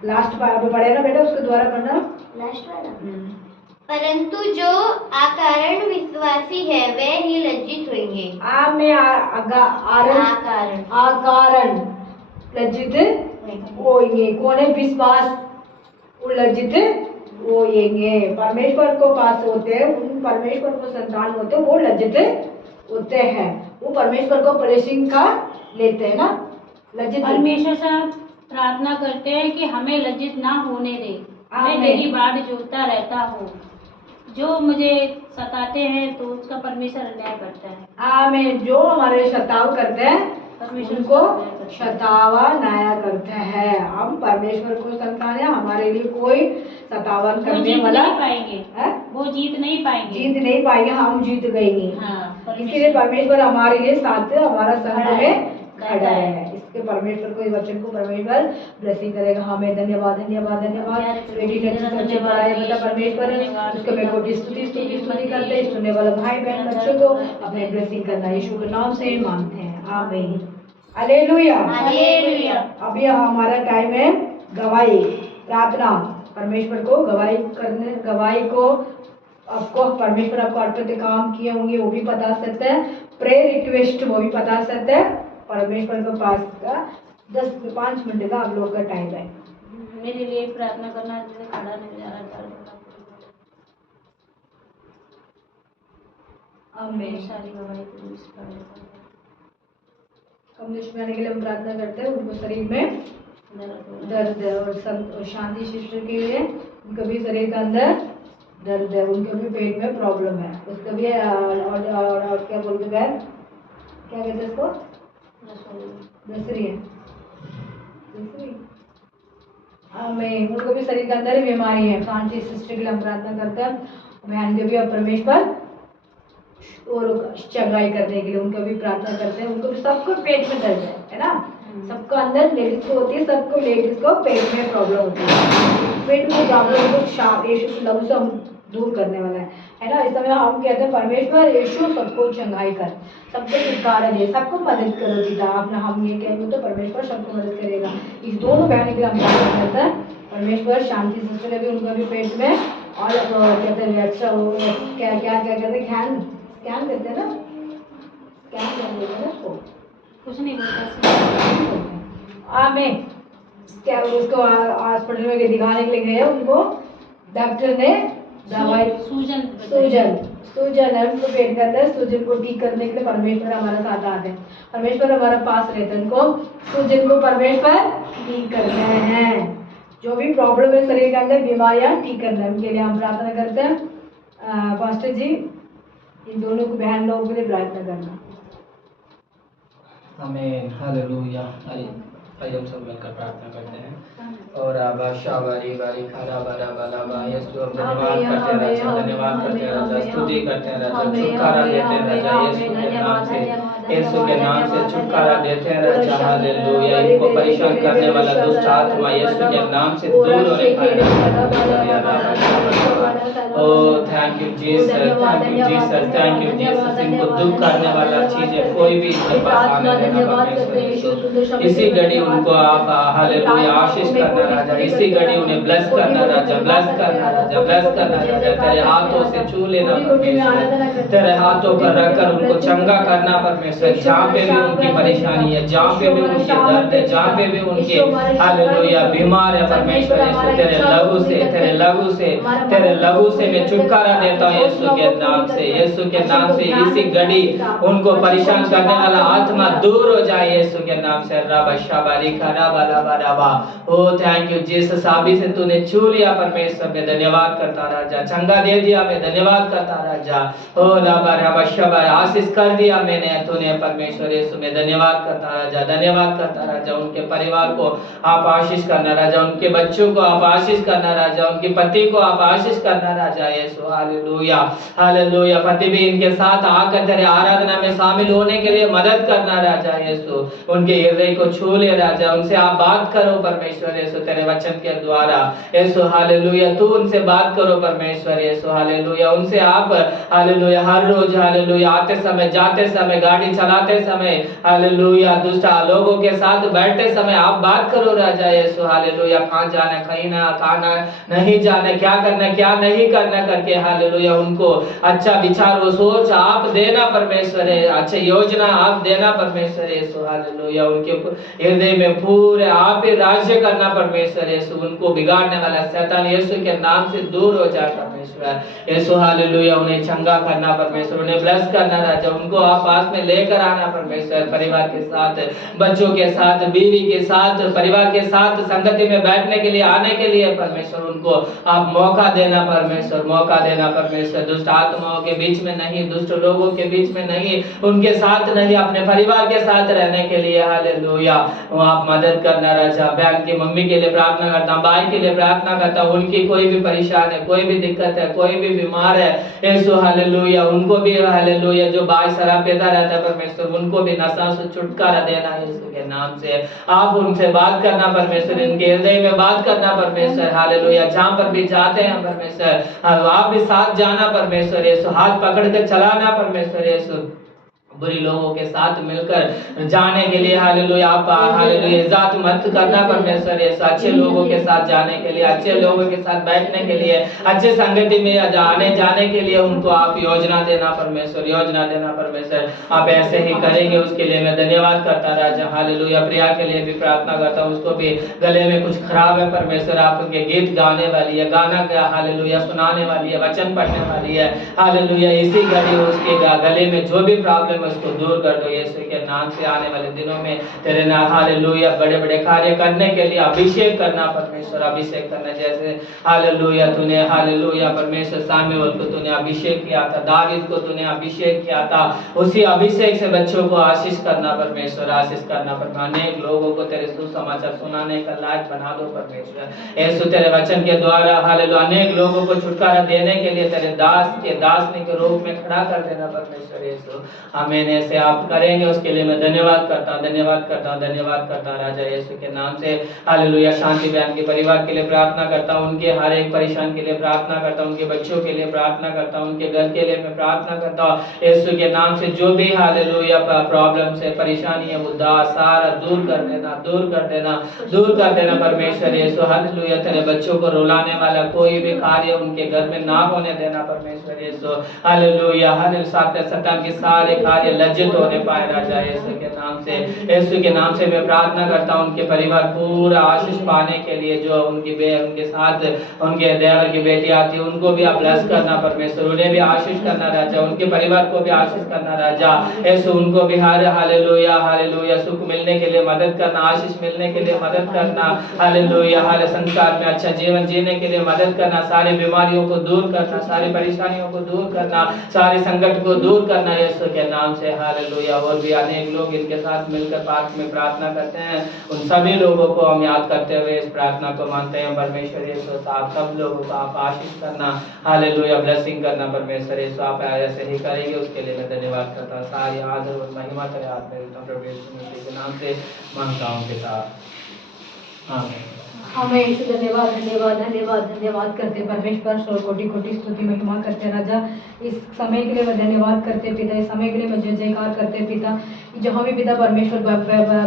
लास्ट पढ़े ना बेटा, उसके द्वारा पढ़ना। लास्ट वाला परंतु जो अकारण विश्वासी है वे ही लज्जित होंगे। आकारण लज्जित होंगे। कौन है? विश्वास लज्जित होंगे। परमेश्वर को पास होते हैं, उन परमेश्वर को संतान होते हैं, वो लज्जित होते हैं, वो परमेश्वर को ब्लेसिंग का लेते हैं ना, लज्जित। परमेश्वर से प्रार्थना करते हैं कि हमें लज्जित ना होने दे, मैं तेरी बाट जोतता रहता हूँ। जो मुझे सताते हैं तो उसका परमेश्वर अन्याय करता है। आमीन। जो हमारे शताव करते हैं परमेश्वर उनको उसका शतावा नया करते हैं। हम परमेश्वर को संतान है, हमारे लिए कोई सतावन वो करने जीत वाला नहीं पाएंगे, है? वो जीत नहीं पाएंगे, जीत नहीं पाएंगे, हम जीत गएंगे। हाँ, इसीलिए परमेश्वर हमारे लिए साथ हमारा संग खड़ा में है। खड़ा है। इसके परमेश्वर को, इस वचन को परमेश्वर ब्लेसिंग करेगा। हमें धन्यवाद धन्यवाद धन्यवाद। बेटी ने अच्छे पढ़ाया बेटा, परमेश्वर उसको मैं कोटि स्तुति करते हैं। सुनने वाले भाई बहन बच्चों को अपने ब्लेसिंग करना यीशु के नाम से मांगते हैं, आमीन। हालेलुया। हालेलुया। अभी हमारा टाइम है गवाही, प्रार्थना। परमेश्वर को गवाही करने, गवाही को आपको परमेश्वर आपको अर्पित काम किए होंगे वो भी बता सकते हैं, प्रेयर रिक्वेस्ट वो भी बता सकते हैं। परमेश्वर के पास का 10-5 मिनट का आप लोग का टाइम है। मेरे लिए प्रार्थना करना, जैसे खड़ा नहीं जा रहा आमीन। सारी गवाही को इस पर कमलेश में आने के लिए हम प्रार्थना करते हैं। उनको शरीर में दर्द है और शांति शिष्ट के लिए उनका भी शरीर के अंदर दर्द है, उनके भी पेट में प्रॉब्लम है, उसका भी और क्या बोलते हैं, क्या कहते हैं इसको? दूसरी है, दूसरी। आमीन। उनको भी शरीर के अंदर बीमारी है, शांति शिष्ट के लिए हम प्रार्थना करते हैं। बहन के भी अब परमेश्वर और चंगाई करने के लिए उनको भी प्रार्थना करते हैं। उनको भी सबको पेट में दर्द है ना, सबको अंदर लेडीज को होती है, सबको लेडीज को पेट में प्रॉब्लम होती है। पेट में प्रॉब्लम को यीशु लहू से हम दूर करने वाला है ना। इस समय हम कहते हैं परमेश्वर यीशु सबको चंगाई कर, सबको छुटकारा दे, सबको मदद करो पिता। अपना हम ये कहेंगे तो परमेश्वर सबको मदद करेगा। इस दोनों बहनों के लिए हम प्रार्थना करते हैं। परमेश्वर शांति से चले भी उनका भी पेट में और कहते हैं अच्छा हो, क्या क्या क्या कहते हैं, स्कैन करते हैं ना, स्कैन कर देते हैं ना उसको, कुछ नहीं बोलता। आमीन। क्या उसको हॉस्पिटल में दिखाने के लिए गए, उनको डॉक्टर ने दवाई सूजन है उनको पेट के अंदर, सूजन को ठीक करने के लिए परमेश्वर हमारे साथ आते हैं, परमेश्वर हमारे पास रहते हैं। उनको सूजन को परमेश्वर ठीक करते हैं, जो भी प्रॉब्लम है शरीर के अंदर बीमारियां ठीक करना है, उनके लिए हम प्रार्थना करते हैं। पास्टर जी इन दोनों को बहन लोगों के लिए प्रार्थना करना। आमीन। हालेलुया। आइए हम सब मिलकर प्रार्थना करते हैं। और आबा शाबारी बारी खारा बारा बाला बा यीशु हम धन्यवाद करते हैं राजा, धन्यवाद करते हैं राजा, स्तुति करते हैं राजा, छुटकारा देते हैं राजा यीशु के नाम से, यीशु के नाम से छुटकारा देते हैं राजा। हालेलुया। इनको परेशान करने वाला दुष्ट आत्मा यीशु के नाम से दूर होने पाए। ओ thank you Jesus, thank you Jesus, thank you Jesus. इनको दुख करने वाला चीजें कोई भी इनके पास आने देना परमेश्वर। इसी घड़ी उनको आप हालेलुया आशीष करना राजा, इसी घड़ी उन्हें ब्लेस करना राजा, ब्लेस करना राजा, ब्लेस करना राजा। तेरे हाथों से छू लेना परमेश्वर, तेरे हाथों पर रखकर उनको चंगा करना परमेश्वर। जहाँ पे भी उनकी परेशानी है, जहाँ पे भी उनके दर्द है, जहाँ पे भी उनके हालेलुया बीमार है परमेश्वर, तेरे लहू से, तेरे लहू से, तेरे लहू से से मैं छुटकारा देता हूँ यीशु के नाम से, यीशु के नाम से इसी घड़ी उनको परेशान करने वाला आत्मा दूर हो जाए यीशु के नाम से। रबा शबारी खराबा रबा रबा। ओ थैंक यू जीसस, अभी से तूने छू लिया परमेश्वर, मैं धन्यवाद करता राजा, चंगा दे दिया, मैं धन्यवाद करता राजा। ओ रबा रबा शबा, आशीष कर दिया मैंने तूने परमेश्वर यीशु, मैं धन्यवाद करता राजा, धन्यवाद करता राजा। उनके परिवार को आप आशीष करना राजा, उनके बच्चों को आप आशीष करना राजा, उनके पति को आप आशीष करना राजा यीशु। Hallelujah hallelujah. पति भी इनके साथ आकर तेरे आराधना में शामिल होने के लिए मदद करना राजा यीशु, उनके हृदय को छू ले राजा, उनसे आप बात करो परमेश्वर यीशु तेरे वचन के द्वारा यीशु। हालेलुया, तू उनसे बात करो परमेश्वर यीशु। हालेलुया, उनसे आप हालेलुया हर रोज हालेलुया आते समय, जाते समय, गाड़ी चलाते समय, हालेलुया दुष्ट लोगों के साथ बैठते समय आप बात करो राजा यीशु। हालेलुया, कहाँ जाना, कहीं ना खाना नहीं जाना, क्या करना क्या नहीं करना करके हालेलुया उनको अच्छा विचार व सोच आप देना परमेश्वर है, अच्छे योजना आप देना परमेश्वर यीशु। हालेलुया, उनके हृदय में पूरे आप ही राज्य करना परमेश्वर यीशु, उनको बिगाड़ने वाला शैतान यीशु के नाम से दूर हो जाए परमेश्वर यीशु। हालेलुया, उन्हें चंगा करना परमेश्वर, उन्हें ब्लेस करना राजा, उनको आप पास में लेकर आना परमेश्वर, परिवार के साथ, बच्चों के साथ, बीवी के साथ, परिवार के साथ संगति में बैठने के लिए आने के लिए परमेश्वर उनको आप मौका देना परमेश्वर, मौका देना परमेश्वर। दुष्ट आत्माओं के बीच में नहीं, दुष्ट लोगों के बीच में नहीं, उनके साथ नहीं, अपने परिवार के साथ रहने के लिए हालेलुया आप मदद करना राजा। बहन की मम्मी के लिए प्रार्थना करता हूँ, भाई के लिए प्रार्थना करता हूँ, उनकी कोई भी परेशान है, कोई भी दिक्कत है, कोई भी बीमार है यीशु। हालेलुया, उनको भी हालेलुया जो भाई शराब पीता रहता है परमेश्वर, उनको भी नशा से छुटकारा देना यीशु के नाम से। आप उनसे बात करना परमेश्वर, इनके हृदय में बात करना परमेश्वर। हालेलुया, जहाँ पर भी जाते हैं परमेश्वर आप भी साथ जाना परमेश्वर यीशु, हाथ पकड़ कर चलाना परमेश्वर यीशु, बुरी लोगों के साथ मिलकर जाने के लिए हालेलुया आप हालेलुया इज्जत मत करना परमेश्वर यीशु, अच्छे लोगों के साथ जाने के लिए, अच्छे लोगों के साथ बैठने के लिए, अच्छे संगति में आने जाने के लिए उनको आप योजना देना परमेश्वर, योजना देना परमेश्वर। आप ऐसे ही करेंगे उसके लिए मैं धन्यवाद करता राजा। हालेलुया, प्रिया के लिए भी प्रार्थना करता हूँ, उसको भी गले में कुछ खराब है परमेश्वर, आप उनके गीत गाने वाली है, गाना का हालेलुया सुनाने वाली है, वचन पढ़ने वाली है हालेलुया, इसी घड़ी उसके गले में जो भी प्रॉब्लम उसको दूर कर दो यीशु के नाम से। आने वाले दिनों में तेरे नाम हालेलुया बड़े बड़े कार्य करने के लिए अभिषेक करना परमेश्वर, अभिषेक करना, जैसे हालेलुया तूने हालेलुया परमेश्वर सामुएल को तूने अभिषेक किया था, दाऊद को तूने अभिषेक किया था, उसी अभिषेक से बच्चों को आशीष करना परमेश्वर, आशीष करना परमेश्वर। अनेक लोगों को तेरे सुसमाचार सुनाने का लायक बना दो परमेश्वर यीशु, तेरे वचन के द्वारा हालेलुया अनेक लोगों को छुटकारा देने के लिए तेरे दासनी के रूप में खड़ा कर देना परमेश्वर यीशु। हमें ऐसे आप करेंगे उसके लिए मैं धन्यवाद करता हूँ, धन्यवाद करता हूँ, धन्यवाद करता हूँ राजा यीशु के नाम से। हालेलुया, शांति बहन के परिवार के लिए प्रार्थना करता हूँ, उनके हर एक परेशान के लिए प्रार्थना करता हूँ, उनके बच्चों के लिए प्रार्थना करता हूँ, उनके घर के लिए मैं प्रार्थना करता हूँ यीशु के नाम से। जो भी हालेलुया प्रॉब्लम से परेशानी है वो सारा दूर कर देना, दूर कर देना, दूर कर देना परमेश्वर यीशु। हालेलुया, तेरे बच्चों को रुलाने वाला कोई भी कार्य उनके घर में ना होने देना परमेश्वर यीशु। हालेलुया हालेलुया, शैतान के सारे कार्य लज्जित होने पाए राजा यीशु के नाम से। यीशु के नाम से मैं प्रार्थना करता हूँ उनके परिवार पूरा आशीष पाने के लिए, जो उनके साथ उनके देवर की बेटी आती है उनको भी आप ब्लेस करना परमेश्वर, उन्हें भी आशीष करना राजा, उनके परिवार को भी आशीष करना राजा यीशु, उनको भी हर हालेलुया हालेलुया सुख मिलने के लिए मदद करना, आशीष मिलने के लिए मदद करना हालेलुया, हर संसार में अच्छा जीवन जीने के लिए मदद करना, सारी बीमारियों को दूर करना, सारी परेशानियों को दूर करना, सारे संकट को दूर करना यीशु के नाम से। हालेलुया, और भी अनेक लोग इनके साथ मिलकर पाठ में प्रार्थना करते हैं, उन सभी लोगों को हम याद करते हुए इस प्रार्थना को मानते हैं परमेश्वर यीशु। आप सब लोगों को आप आशीष करना हालेलुया, ब्लेसिंग करना परमेश्वर यीशु, आप ऐसे ही करेंगे उसके लिए मैं धन्यवाद करता हूँ। सारी आदर और महिमा तेरे हाथ में देता हूँ प्रभु यीशु मसीह के नाम से मांगता हूँ पिता, आमीन। हमें यीशु धन्यवाद धन्यवाद धन्यवाद धन्यवाद करते परमेश्वर, सौ कोटि कोटि स्तुति महिमा करते राजा। इस समय के लिए मैं धन्यवाद करते पिता, इस समय के लिए मैं जय जयकार करते पिता, जो हमें पिता परमेश्वर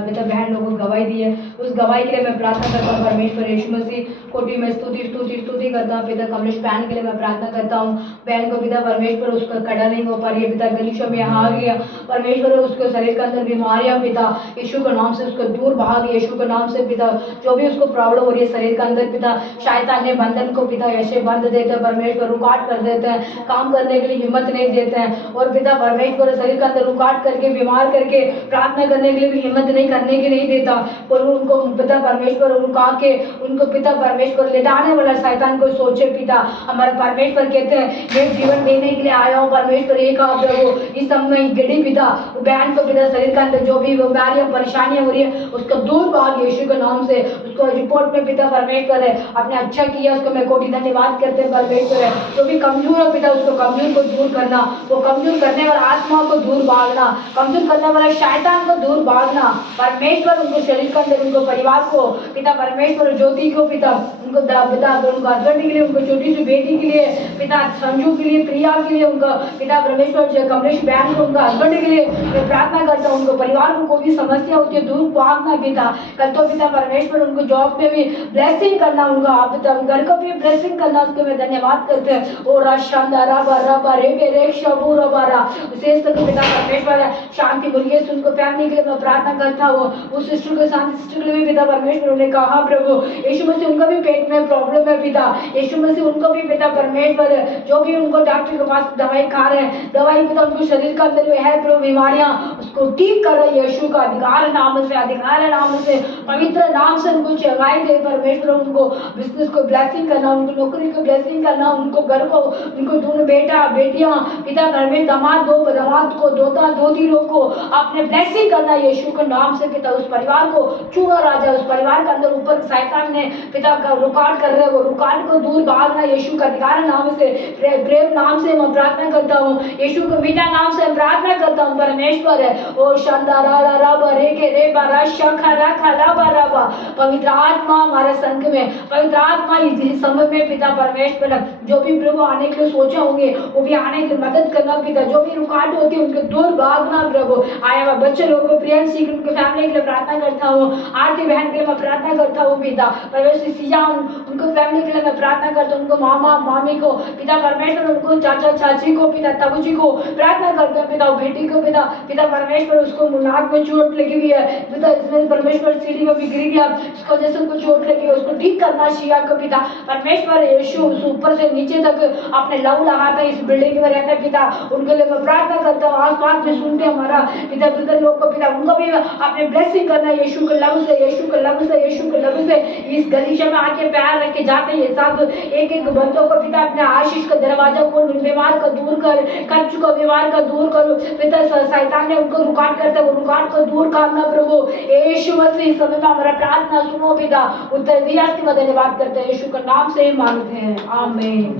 पिता बहन लोगों को गवाही दी है, उस गवाही के लिए मैं प्रार्थना करता हूँ परमेश्वर यीशु मसीह। कोटि में स्तुति स्तुति स्तुति करता हूँ पिता। कमलेश बहन के लिए मैं प्रार्थना करता हूँ, बहन को पिता परमेश्वर उसका कड़ा नहीं हो पा रही है पिता, गलीशों में यहाँ आ गया परमेश्वर, उसको शरीर के अंदर बीमारियाँ पिता यीशु के नाम से उसको दूर भगा दिया यीशु के नाम से पिता। जो भी उसको प्रॉब्लम हो रही है शरीर के अंदर पिता, शैतान ने बंधन को पिता ऐसे बंद देते हैं परमेश्वर, रुकावट कर देते हैं, काम करने के लिए हिम्मत नहीं देते हैं। और पिता परमेश्वर शरीर के अंदर रुकावट करके, बीमार करके, प्रार्थना करने के लिए भी हिम्मत नहीं करने की नहीं देता। और उनको पिता परमेश्वर रुका के उनको पिता परमेश्वर लेटाने वाला शैतान को सोचे पिता। हमारा परमेश्वर कहते हैं मैं जीवन देने के लिए आया हूँ परमेश्वर, एक आप प्रभु इस समय गड़ी पिता बहन को पिता शरीर के अंदर जो भी बीमारियां परेशानियां हो रही है उसको दूर भाग यीशु के नाम से। उसको रिपोर्ट में पिता परमेश्वर है आपने अच्छा किया, उसको मैं कोटि धन्यवाद करते हैं परमेश्वर है। जो भी कमजोर है पिता उसको कमजोर को दूर करना, वो कमजोर करने वाला आत्मा को दूर भागना, कमजोर करने वाला शैतान को दूर भागना परमेश्वर। उनको शरीर के अंदर उनको परिवार को पिता परमेश्वर, ज्योति को पिता उनको पिता उनको हस्बैंड के लिए, उनको छोटी सी बेटी के लिए पिता, संजू के लिए, प्रिया के लिए, उनका पिता परमेश्वर कमलेश बहन को उनका हस्बैंड के लिए मैं प्रार्थना करता हूँ। उनको परिवार को कोई भी समस्या होती है दूर भागना पिता। कल तो पिता परमेश्वर उनको जॉब में भी ब्लेसिंग करना, उनका पिता घर को भी ब्लेसिंग करना, उसको मैं धन्यवाद करते हैं। ओ राशांदारा बारा बारे बेरे शबूरा बारा विशेष करके पिता परमेश्वर शांति बोलिए उनको फैमिली के लिए मैं प्रार्थना करता हूँ। उस सिस्टर के शांति सिस्टर के लिए भी पिता परमेश्वर उन्होंने कहा प्रभु यीशु मसीह उनका भी पेट में प्रॉब्लम है पिता, यीशु मसीह उनको भी पिता परमेश्वर जो भी उनको डॉक्टर के पास दवाई खा रहे हैं, दवाई पिता उनको शरीर के अंदर जो है प्रभु बीमारियां उसको ठीक कर रहे यीशु का अधिकार नाम से, अधिकार नाम से, पवित्र नाम से उनको चंगाई दे परमेश्वर। उनको बिजनेस को ब्लेसिंग करना, उनको नौकरी को ब्लेसिंग करना, उनको घर को, उनको दोनों बेटा बेटियां पिता परमेश्वर दामाद दो दामाद को दोता दोती लोग को आपने ब्लेसिंग करना यीशु के नाम से पिता। उस परिवार को चुना राजा, उस परिवार के अंदर ऊपर शैतान ने पिता का रुकावट कर रहे, वो रुकावट को दूर भागना यीशु का अधिकार नाम से, प्रेम नाम से मैं प्रार्थना करता हूँ, यीशु के मीठा नाम से प्रार्थना करता हूँ परमेश्वर है। ओ शांदारा राबा रे के रे बारा शखा रखा राबा राबा पवित्र आत्मा हमारे संघ में, पवित्र आत्मा इस समय में पिता परमेश्वर जो भी प्रभु आने के लिए सोचे होंगे वो भी आने की मदद करना पिता। जो भी रुकावट होती है उनके दूर भागना प्रभु। आया हुआ बच्चे लोगों को प्रियंशी उनके फैमिली के लिए प्रार्थना करता हूँ, आरती बहन के लिए मैं प्रार्थना करता हूँ पिता परमेश्वर। सिया उनको फैमिली के लिए मैं प्रार्थना करता हूँ, उनको मामा मामी को पिता परमेश्वर, उनको चाचा चाची को पिता ताऊ जी को प्रार्थना करते हैं पिता। बेटी को पिता पिता परमेश्वर उसको नाक में चोट लगी हुई है पिता, इसमें परमेश्वर सीढ़ी में भी गिर गया, इसको जैसे उनको चोट लगी है उसको ठीक करना शिया को पिता परमेश्वर। यीशु उस ऊपर से नीचे तक अपने लहू लगाता है, इस बिल्डिंग में रहता है पिता, उनके लिए मैं प्रार्थना करता हूँ। आस पास में सुनते हमारा पिता पितर लोग को पिता उनको भी अपने ब्लेसिंग करना यीशु के लहू से, यीशु के लहू से, यीशु के लहू से। इस गलीचे में आके पैर रख के जाते हैं सब एक एक बंदों को पिता अपने आशीष का दरवाजा खोल, बीमार का दूर कर, कब्ज को बीमार का दूर करो पिता। शैतान ने उनको रुकावट करता है, वो रुकावट को दूर करना प्रभु यीशु मसीह। इस समय में हमारा प्रार्थना सुनो पिता, उत्तर दिया के बाद धन्यवाद करते हैं यीशु के नाम से ही मांगते हैं, आमीन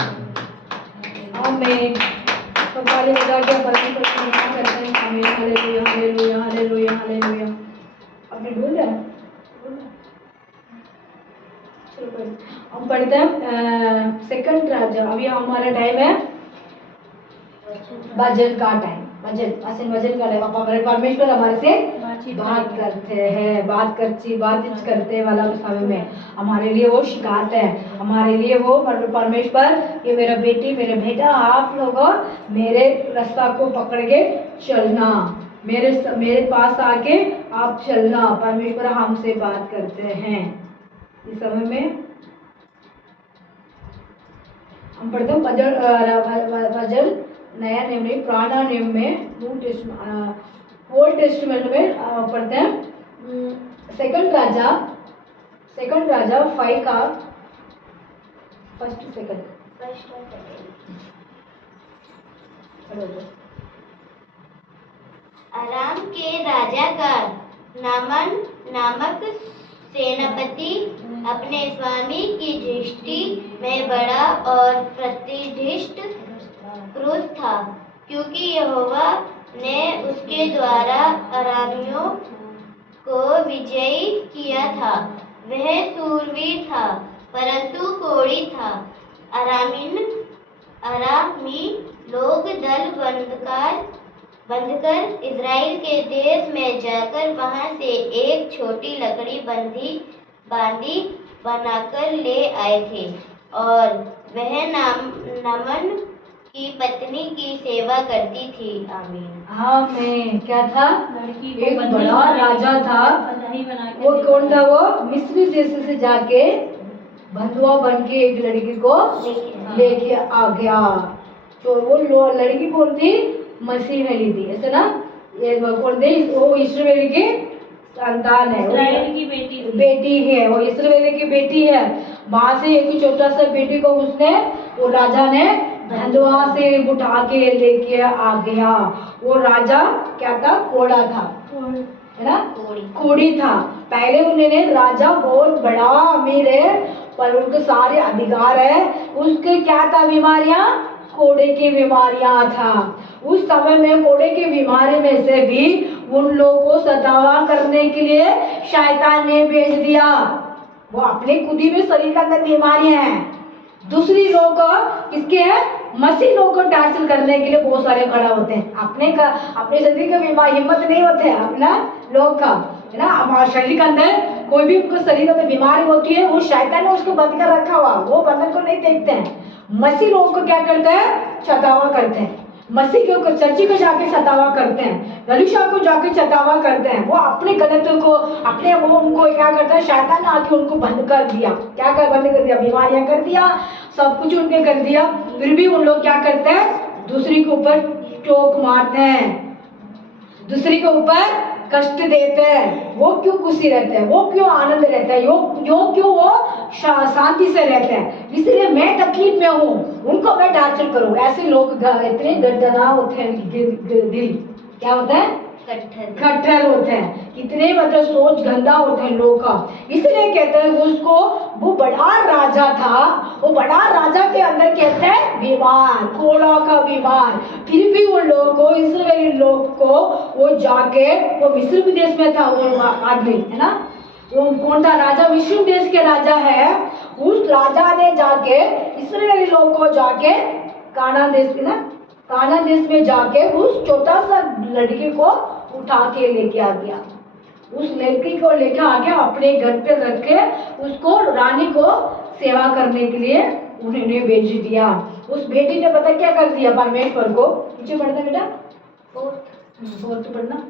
आमीन। तो ताली बजा के परमेश्वर की महिमा करते हैं, आमीन हालेलुया हालेलुया हालेलुया हालेलुया। आपने बोल दिया हम पढ़ते हैं सेकंड राजा। अभी हमारा टाइम है भजन का टाइम, भजन का टाइम। हमारे परमेश्वर हमारे से बात करते हैं, बातचीत करते वाला उस समय में हमारे लिए वो सिखाते हैं, हमारे लिए वो परमेश्वर ये मेरा बेटी मेरे बेटा आप लोग मेरे रास्ता को पकड़ के चलना, मेरे पास आके आप चलना। परमेश्वर हमसे बात करते हैं इस समय में। हम पढ़ते हैं भजन नया नियम में, पुराना नियम में, ओल्ड टेस्टमेंट में पढ़ते हैं सेकंड राजा 5 का फर्स्ट सेकंड। अराम के राजा का नामन नामक सेनापति अपने स्वामी की दृष्टि में बड़ा और प्रतिष्ठित पुरुष था, क्योंकि यहोवा ने उसके द्वारा अरामियों को विजयी किया था। वह शूरवीर था परंतु कोढ़ी था। अरामी लोग दल बंधकर इज़राइल के देश में जाकर वहां से एक छोटी लकड़ी बांधी बनाकर ले आए थे, और वह नामन की पत्नी की सेवा करती थी। आमीन हाँ मैं क्या था, लड़की को एक बंदी बड़ा बना के- राजा था। बंदी बना के वो ले कौन था? गया। वो मिस्र देश से जाके बंधुआ बन के एक लड़की को लेके आ गया। तो वो लड़की कौन थी? मसीह में ली थी, ऐसे ना। ये कौन थी? वो इस्राएल की संतान है, इस्राएल की बेटी थी। बेटी है, वो इस्राएल की बेटी है। वहां से एक छोटा सा बेटी को उसने, वो राजा ने बंधुआ से उठा के लेके आ गया। वो राजा क्या था? कोड़ा था, है ना, कोड़ी था। पहले उन्होंने, राजा बहुत बड़ा अमीर है पर उनके सारे अधिकार है। उसके क्या था? बीमारियां, कोड़े की बीमारियां था। उस समय में कोड़े की बीमारी में से भी उन लोगों को सतावा करने के लिए शैतान ने भेज दिया। वो अपने खुद ही में शरीर के अंदर बीमारियां हैं, दूसरी लोग को किसके है? मसीह लोग को टार्चर करने के लिए बहुत सारे खड़ा होते हैं। अपने शरीर का बीमार हिम्मत नहीं होते है अपना लोग का, है ना। हमारे शरीर के अंदर कोई भी उनको शरीर में बीमारी होती है, वो शैतान ने उसको बंद कर रखा हुआ, वो बंधन को नहीं देखते हैं। मसीह लोग को क्या करते हैं? सतावा करते हैं। मसीह के चर्ची को जाके सतावा करते हैं, गलीशा को जाके सतावा करते हैं। वो अपने गलत को, अपने वो उनको क्या करता है? शैतान आके उनको बंद कर दिया। क्या कर बंद कर दिया? बीमारियां कर दिया, सब कुछ उनके कर दिया। फिर भी उन लोग क्या करते हैं? दूसरी के ऊपर चोक मारते हैं, दूसरी के ऊपर कष्ट देते हैं। वो क्यों खुशी रहते हैं? वो क्यों आनंद रहते हैं? क्यों वो शांति से रहते हैं? इसलिए मैं तकलीफ में हूँ, उनको मैं टार्चर करूँ। ऐसे लोग इतने गर्दना होते हैं, दिल क्या होता है? कट्टर होते हैं, कितने मतलब सोच गंदा होते हैं लोगों का। इसलिए कहते हैं उसको, वो बड़ा राजा था, वो बड़ा राजा के अंदर कहते हैं बीमार, कोड़ा का बीमार। फिर भी उन लोगों को, इस्राएली लोग को, वो जाके, वो मिस्र देश में था वो आदमी, है ना। वो कौन था? राजा, मिस्र देश के राजा है। उस राजा ने जाके इस्राएली लोग को जाके कानान देश ना, कानान देश में जाके उस छोटा सा लड़की को उठा के लेके आ गया। उस लड़की को लेके आ गया, अपने घर पे रख के उसको रानी को सेवा करने के लिए उन्होंने भेज दिया। उस बेटी ने पता क्या कर दिया? परमेश्वर को, नीचे पढ़ना बेटा, फोर्थ पढ़ना,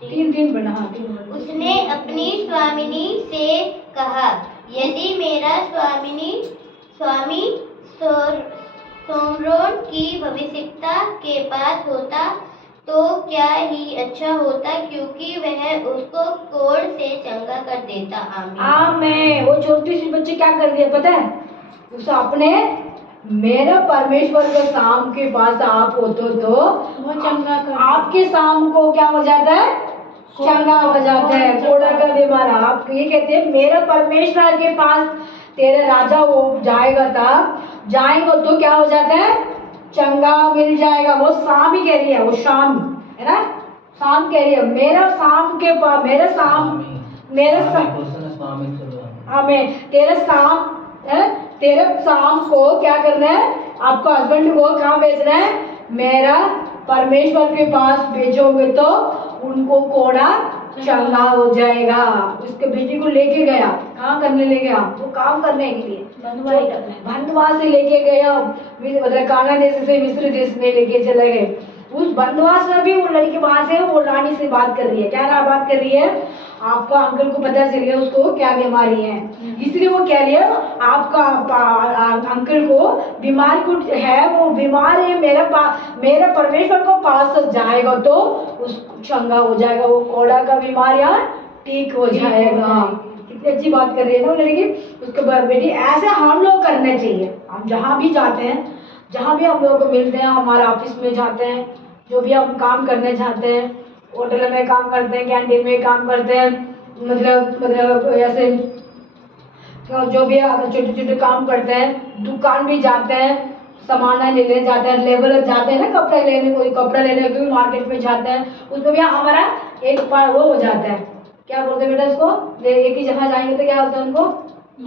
तीन पढ़ना। हाँ, उसने अपनी स्वामिनी से कहा, यदि मेरा स्वामी सोमरोन की भविष्यता के पास होता तो क्या ही अच्छा होता, क्योंकि वह उसको कोड़ से चंगा कर देता। आमीन। वो छोटी सी बच्ची क्या कर दिया पता है? उस अपने, मेरा परमेश्वर के शाम के पास आप होते तो वो चंगा कर, आपके शाम को क्या हो जाता है? चंगा हो जाता है, कोड़ा का बीमार। आप ये कहते हैं मेरा परमेश्वर के पास तेरे राजा वो जाएगा तो क्या हो जाता है? चंगा मिल जाएगा। वो शाम ही कह रही है, वो शाम है ना, शाम कह रही है। मेरा शाम के पास, मेरा शाम, हमें तेरे शाम को क्या करना है? आपको हस्बैंड को कहाँ भेजना है? मेरा परमेश्वर के पास भेजोगे तो उनको कोड़ा चंगा हो जाएगा। उसके बेटी को लेके गया, कहाँ करने ले गया? वो काम करने के लिए, बंधुआ से लेके गया, मतलब कानान देश से मिस्र देश में लेके चले गए। उस बंधुआस में भी वो लड़की वहां से, वो रानी से बात कर रही है। क्या बात कर रही है? आपका अंकल को पता चल गया उसको क्या बीमारी है, इसलिए वो कह रही है आपका अंकल को बीमारी कुछ है, वो बीमार है, मेरा परमेश्वर को पास जाएगा तो उसको चंगा हो जाएगा, वो कोड़ा का बीमारियां ठीक हो जाएगा। कितनी अच्छी बात कर रही है ना वो लड़की। उसके बेटी ऐसे हम लोग करने चाहिए। हम जहाँ भी जाते हैं, जहाँ भी हम लोगों को मिलते हैं, हमारे ऑफिस में जाते हैं, जो भी हम काम करने जाते हैं, होटल में काम करते हैं, कैंटीन में काम करते हैं, मतलब ऐसे जो भी छोटे छोटे काम करते हैं, दुकान भी जाते हैं, सामान लेने जाते हैं, लेबर जाते हैं ना, कपड़े लेने, कोई कपड़ा लेने कोई मार्केट में जाते हैं, उसमें भी हमारा एक बार वो हो जाता है, क्या बोलते हैं बेटा इसको, एक ही जगह जाएंगे तो क्या होता है, उनको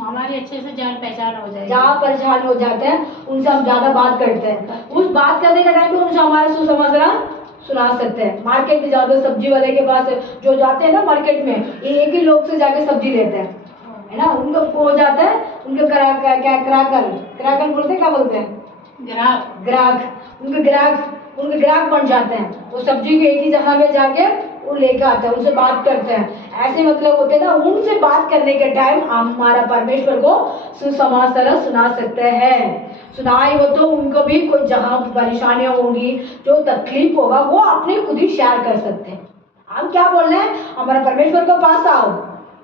हमारी अच्छे से जान पहचान हो जाएगी, जहाँ परेशान हो जाते हैं, उनसे हम ज़्यादा बात करते हैं। उस बात करने का टाइम पे उनसे हमारा सुसमाचार सुना सकते हैं। मार्केट में जाते, सब्जी वाले के पास जो जाते हैं ना मार्केट में, एक ही लोग से जाके सब्जी लेते हैं, है ना, उनको हो जाता है, उनके कराकर बोलते हैं, क्या बोलते हैं, ग्राहक, उनके ग्राहक बन जाते हैं। वो सब्जी को एक ही जगह में जाके वो लेके आते हैं, उनसे बात करते हैं। ऐसे मतलब होते हैं ना, उनसे बात करने के टाइम हमारा परमेश्वर को सुसमाचार सुना सकते हैं। सुनाई हो तो उनको भी कोई जहाँ परेशानियां होंगी, जो तकलीफ होगा, वो अपने खुद ही शेयर कर सकते हैं। हम क्या बोल रहे हैं, हमारा परमेश्वर के पास आओ,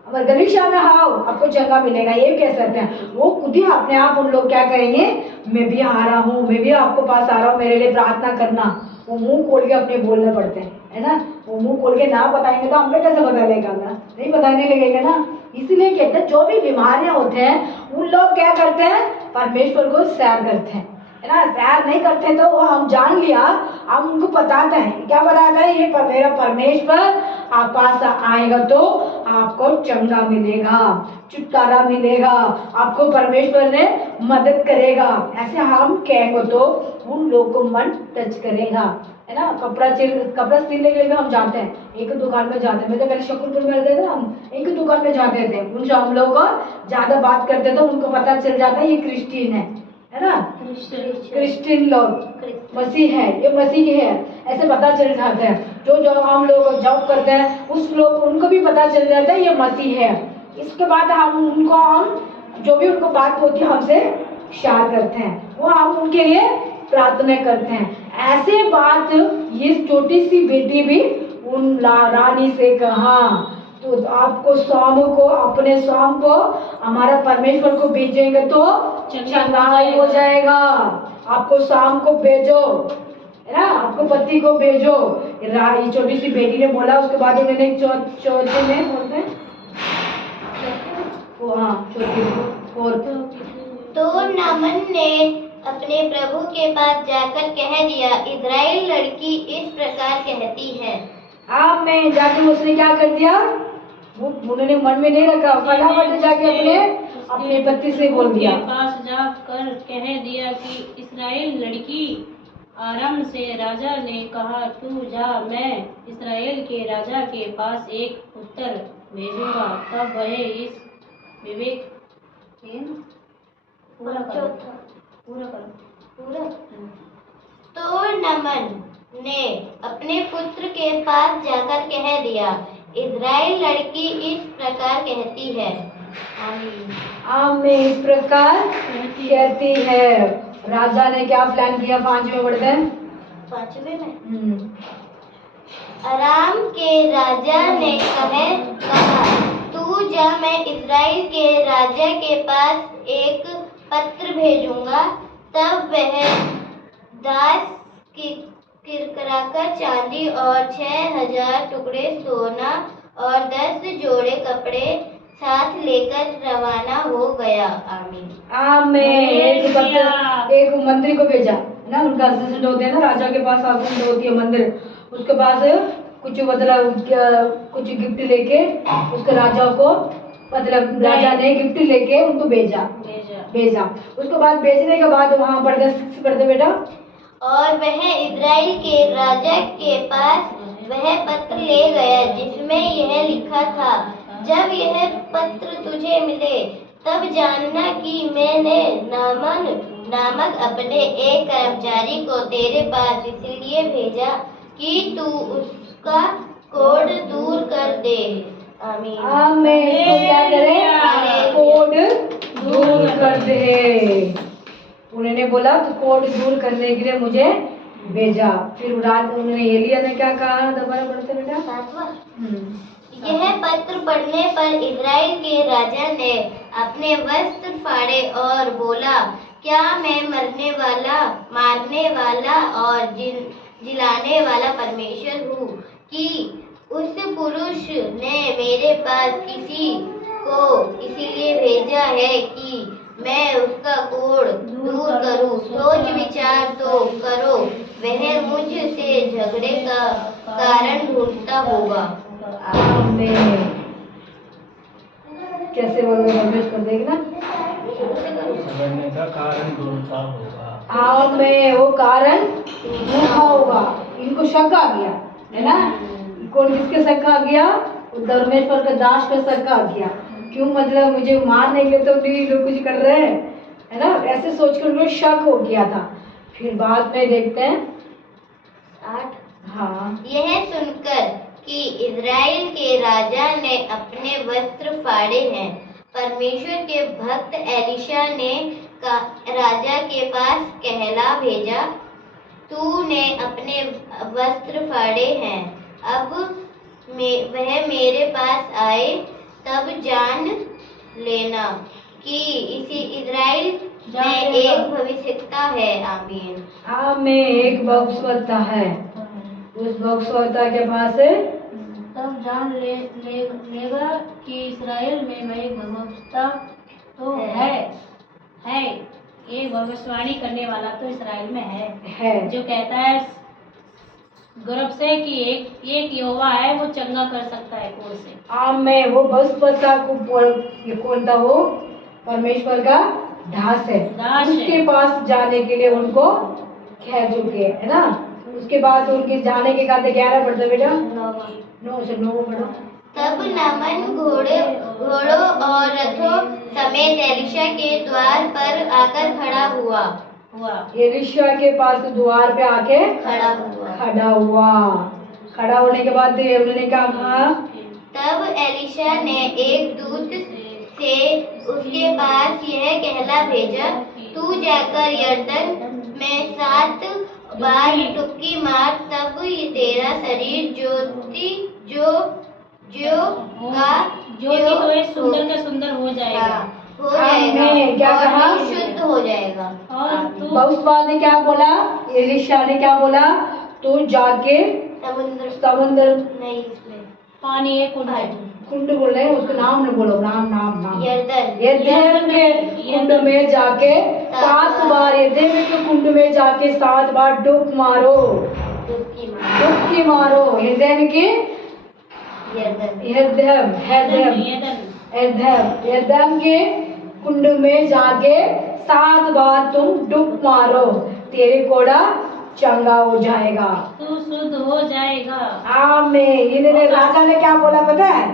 हमारे गलीशा में आओ, आपको जगह मिलेगा, ये कह सकते हैं। वो खुद ही अपने आप उन लोग क्या कहेंगे, मैं भी आ रहा हूँ, मैं भी आपको पास आ रहा हूँ, मेरे लिए प्रार्थना करना। वो मुंह खोल के अपने बोलने पड़ते हैं, है ना। वो मुंह खोल के ना बताएंगे तो हमें कैसे पता लगेगा ना, नहीं बताने लगेगा ना। इसीलिए कहते हैं जो भी बीमारियां होते हैं उन लोग क्या करते हैं, परमेश्वर को सैर करते हैं, है ना। सैर नहीं करते तो वो हम जान लिया, हम उनको बताते हैं, क्या बताते हैं, ये मेरा परमेश्वर आप पास आएगा तो आपको चंगा मिलेगा, छुटकारा मिलेगा, आपको परमेश्वर ने मदद करेगा। ऐसे हम कहेंगे तो उन लोगों को मन टच करेगा, है ना। कपड़ा सिलने के लिए भी हम जाते हैं, एक दुकान में जाते हैं। मैं तो पहले शकुरपुर में रहते थे, हम एक दुकान में जाते थे, उनसे हम लोग ज्यादा बात करते थे, उनको पता चल जाता है ये क्रिश्चियन है ना, क्रिश्चियन लोग, मसीह है, ये मसीह के है, ऐसे पता चल जाता है। जो हम लोग जॉब करते हैं उस लोग, उनको भी पता चल जाता है ये मसीह है। इसके बाद हम जो भी उनको बात होती है हमसे शेयर करते हैं, वो हम उनके लिए प्रार्थना करते हैं। ऐसे बात ये छोटी सी बेटी भी उन रानी से कहा, तो आपको अपने स्वाम को हमारा परमेश्वर को भेजेंगे तो चंगाई हो जाएगा। आपको शाम को भेजो, है ना, आपको पति को भेजो। ये छोटी सी बेटी ने बोला। उसके बाद उन्होंने चौथे में बोलते हैं तो नामन ने अपने प्रभु के पास जाकर कह दिया, इज़राइल लड़की इस प्रकार कहती है। आप में जाके उसने क्या कर दिया, उन्होंने मन में नहीं रखा, फटाफट जाके अपने पति से बोल दिया, पास जाकर कह दिया कि इस्राएल लड़की आराम से राजा ने कहा, तू जा, मैं इस्राएल के राजा के पास एक उत्तर भेजूंगा, तब वह इस विवेक पूरा करो। तो नमन ने अपने पुत्र के पास जाकर कह दिया, इज़राइल लड़की इस प्रकार कहती है। आमीन। इस प्रकार कहती है। राजा ने क्या प्लान किया, 5वें बढ़ते हैं, 5वें में अराम के राजा ने कहा, तू जा, मैं इज़राइल के राजा के पास एक पत्र भेजूंगा, तब वह दास किरकराकर चांदी और 6000 टुकड़े सोना और 10 जोड़े कपड़े साथ लेकर रवाना हो गया। आमीन। एक मंत्री को भेजा ना, उनका असिस्टेंट होते हैं ना, राजा के पास असिस्टेंट होती है मंदिर, उसके पास कुछ कुछ गिफ्ट लेके उसके राजा को, राजा ने गिफ्ट लेके उनको भेजा। उसके बाद भेजने के बाद वहाँ पढ़ते बेटा, और वह इज़राइल के राजा के पास वह पत्र ले गया जिसमें यह लिखा था, जब यह पत्र तुझे मिले तब जानना कि मैंने नामन नामक अपने एक कर्मचारी को तेरे पास इसलिए भेजा कि तू उसका कोढ़ दूर कर दे। आमीन। इसको क्या करे, कोढ़ दूर कर दे। उन्होंने बोला तो कोढ़ दूर करने के लिए मुझे भेजा। फिर रात उन्होंने एलिया ने क्या कहा, दोबारा पढ़ते बेटा, 7वां। यह पत्र पढ़ने पर इज़राइल के राजा ने अपने वस्त्र फाड़े और बोला, क्या मैं मरने वाला और जिलाने वाला परमेश्वर हूँ कि उस पुरुष ने मेरे पास किसी को इसीलिए भेजा है कि मैं उसका कोढ़ दूर करूं। सोच विचार तो करो, वह मुझसे झगड़े का कारण ढूंढता होगा। कैसे बोलोगे, रमेश कर देगी ना, झगड़ने का कारण ढूंढता होगा। वो कारण ढूंढता होगा। इनको शक आ गया, है ना, कौन किसके शक आ गया, धर्मेश्वर का दास का शक आ गया। क्यों, मुझे मार नहीं लेते तो नहीं लोग कुछ कर रहे हैं, है ना, ऐसे सोच कर उनको शक हो गया था। फिर बाद में देखते हैं 8। हाँ यह सुनकर कि इज़राइल के राजा ने अपने वस्त्र फाड़े हैं, परमेश्वर के भक्त एलीशा ने राजा के पास कहला भेजा, तूने अपने वस्त्र फाड़े हैं, अब वह मेरे पास आए तब जान लेना कि इसी इज़राइल में एक भविष्यवक्ता है। आमीन। में एक भविष्यवक्ता है, उस भविष्यवक्ता के पास है तब जान लेगा कि इस्राएल में मैं एक भविष्यवक्ता तो है ये भविष्यवाणी करने वाला तो इस्राएल में है जो कहता है गर्भ से कि एक यहोवा है, वो चंगा कर सकता है कोढ़ से। में वो भविष्यवक्ता को ये कौन था? वो परमेश्वर का दास है। उसके पास जाने के लिए उनको कह चुके है ना। उसके बाद उनके जाने के बाद 11 पढ़ते बेटा, 9 से 9 पढ़ो। तब नामन घोड़ों और रथों समेत एलीशा के द्वार पर आकर खड़ा हुआ। एलीशा के पास द्वार पे आके खड़ा हुआ। खड़ा होने के बाद उन्होंने कहा, तब एलीशा ने एक दूत से उसके पास यह कहला भेजा, तू जाकर यरदन में 7 बार डुबकी मार, तब तेरा शरीर सुंदर का सुंदर हो जाएगा। क्या कहा? शुद्ध हो जाएगा। भविष्यवाणी ने क्या बोला? एलीशा ने क्या बोला? तू जाके समुद्र नहीं, पानी है कुंड बोल रहे हैं, उसका नाम न बोलो, नाम यरदन के कुंड में जाके 7 बार, यरदन के कुंड में जाके 7 बार डुबकी मारो। यरदन के यरदन के कुंड में जाके 7 बार तुम डुब मारो, तेरे कोड़ा चंगा हो जाएगा, तू शुद्ध हो जाएगा। आमीन। इन्होंने राजा ने क्या बोला पता है?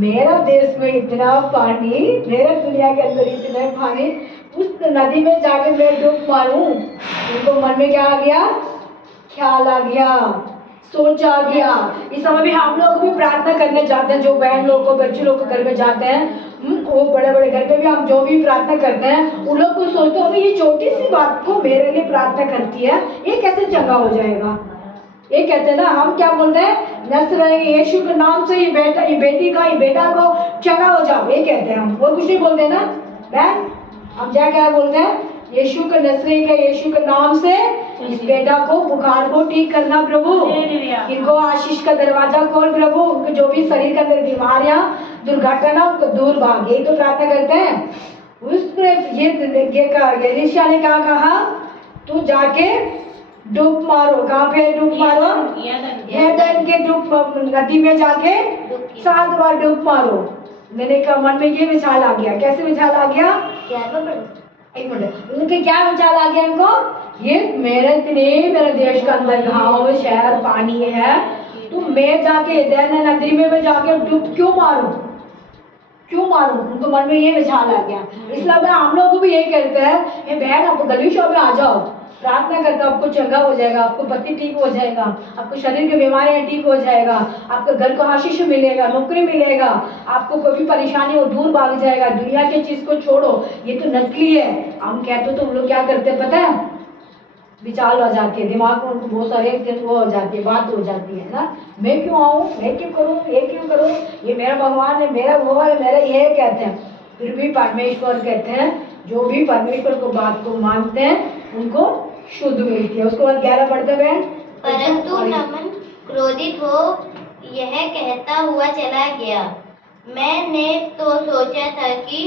मेरा देश में इतना पानी, मेरे दुनिया के अंदर इतना पानी, उस नदी में जाके मैं डुब मारूं। उनको मन में क्या आ गया? ख्याल आ गया, सोच आ गया। इस समय भी हम लोग भी प्रार्थना करने जाते हैं, जो बहन लोग को, बच्चे लोग को घर में जाते हैं, वो बड़े बड़े घर पे भी हम जो भी प्रार्थना करते हैं, उन लोग को सोचते हो ये छोटी सी बात को मेरे लिए प्रार्थना करती है, ये कैसे चंगा हो जाएगा? ये कहते हैं ना, हम क्या बोलते हैं? नसरेनी यीशु के नाम से ये बेटा को चंगा हो जाओ, ये कहते हैं हम, और कुछ नहीं बोलते ना बहन। हम क्या बोलते हैं? यीशु के नसरेनी के यीशु के नाम से इस बेटा को, बुखार को ठीक करना प्रभु, इनको आशीष का दरवाजा खोल प्रभु, उनको जो भी शरीर के अंदर बीमारियां, दुर्घटना, उनको दूर भाग, यही तो प्रार्थना करते हैं। उसने ये एलीशा ने क्या कहा? तू जाके डूब मारो। कहाँ पे डूब मारो? यरदन के नदी में जाके 7 बार डूब मारो। मैंने कहा मन में ये विचार आ गया। कैसे विचार आ गया? एक मिनट, उनके क्या विचार आ गया इनको? ये मेरे देश का अंदर गाँव शहर पानी है, तो मैं जाके यरदन नदी में मैं जाके डूब क्यों मारूं? उनको मन में ये विचार आ गया। इसलिए हम लोग को भी यही कहते हैं, बहन आप गलीशों में आ जाओ, प्रार्थना करता, आपको चंगा हो जाएगा, आपको पति ठीक हो जाएगा, आपको शरीर की बीमारियां ठीक हो जाएगा, आपके घर को आशीष मिलेगा, नौकरी मिलेगा, आपको कोई भी परेशानी हो दूर भाग जाएगा। दुनिया की चीज को छोड़ो, ये तो नकली है। हम कहते तो हम लोग क्या करते पता है? विचार हो जाती है, दिमाग में बहुत सारे वो हो जाती है, बात हो जाती है ना, मैं क्यों आऊँ, मैं क्यों करूँ, ये क्यों करूँ, ये मेरा भगवान है, मेरा वो है, मेरा ये कहते हैं। फिर भी परमेश्वर कहते हैं, जो भी परमेश्वर को बात को मानते हैं उनको शुद्ध मिलती है। उसके बाद 11 पढ़ते हैं। परंतु नामन क्रोधित हो यह कहता हुआ चला गया, मैंने तो सोचा था कि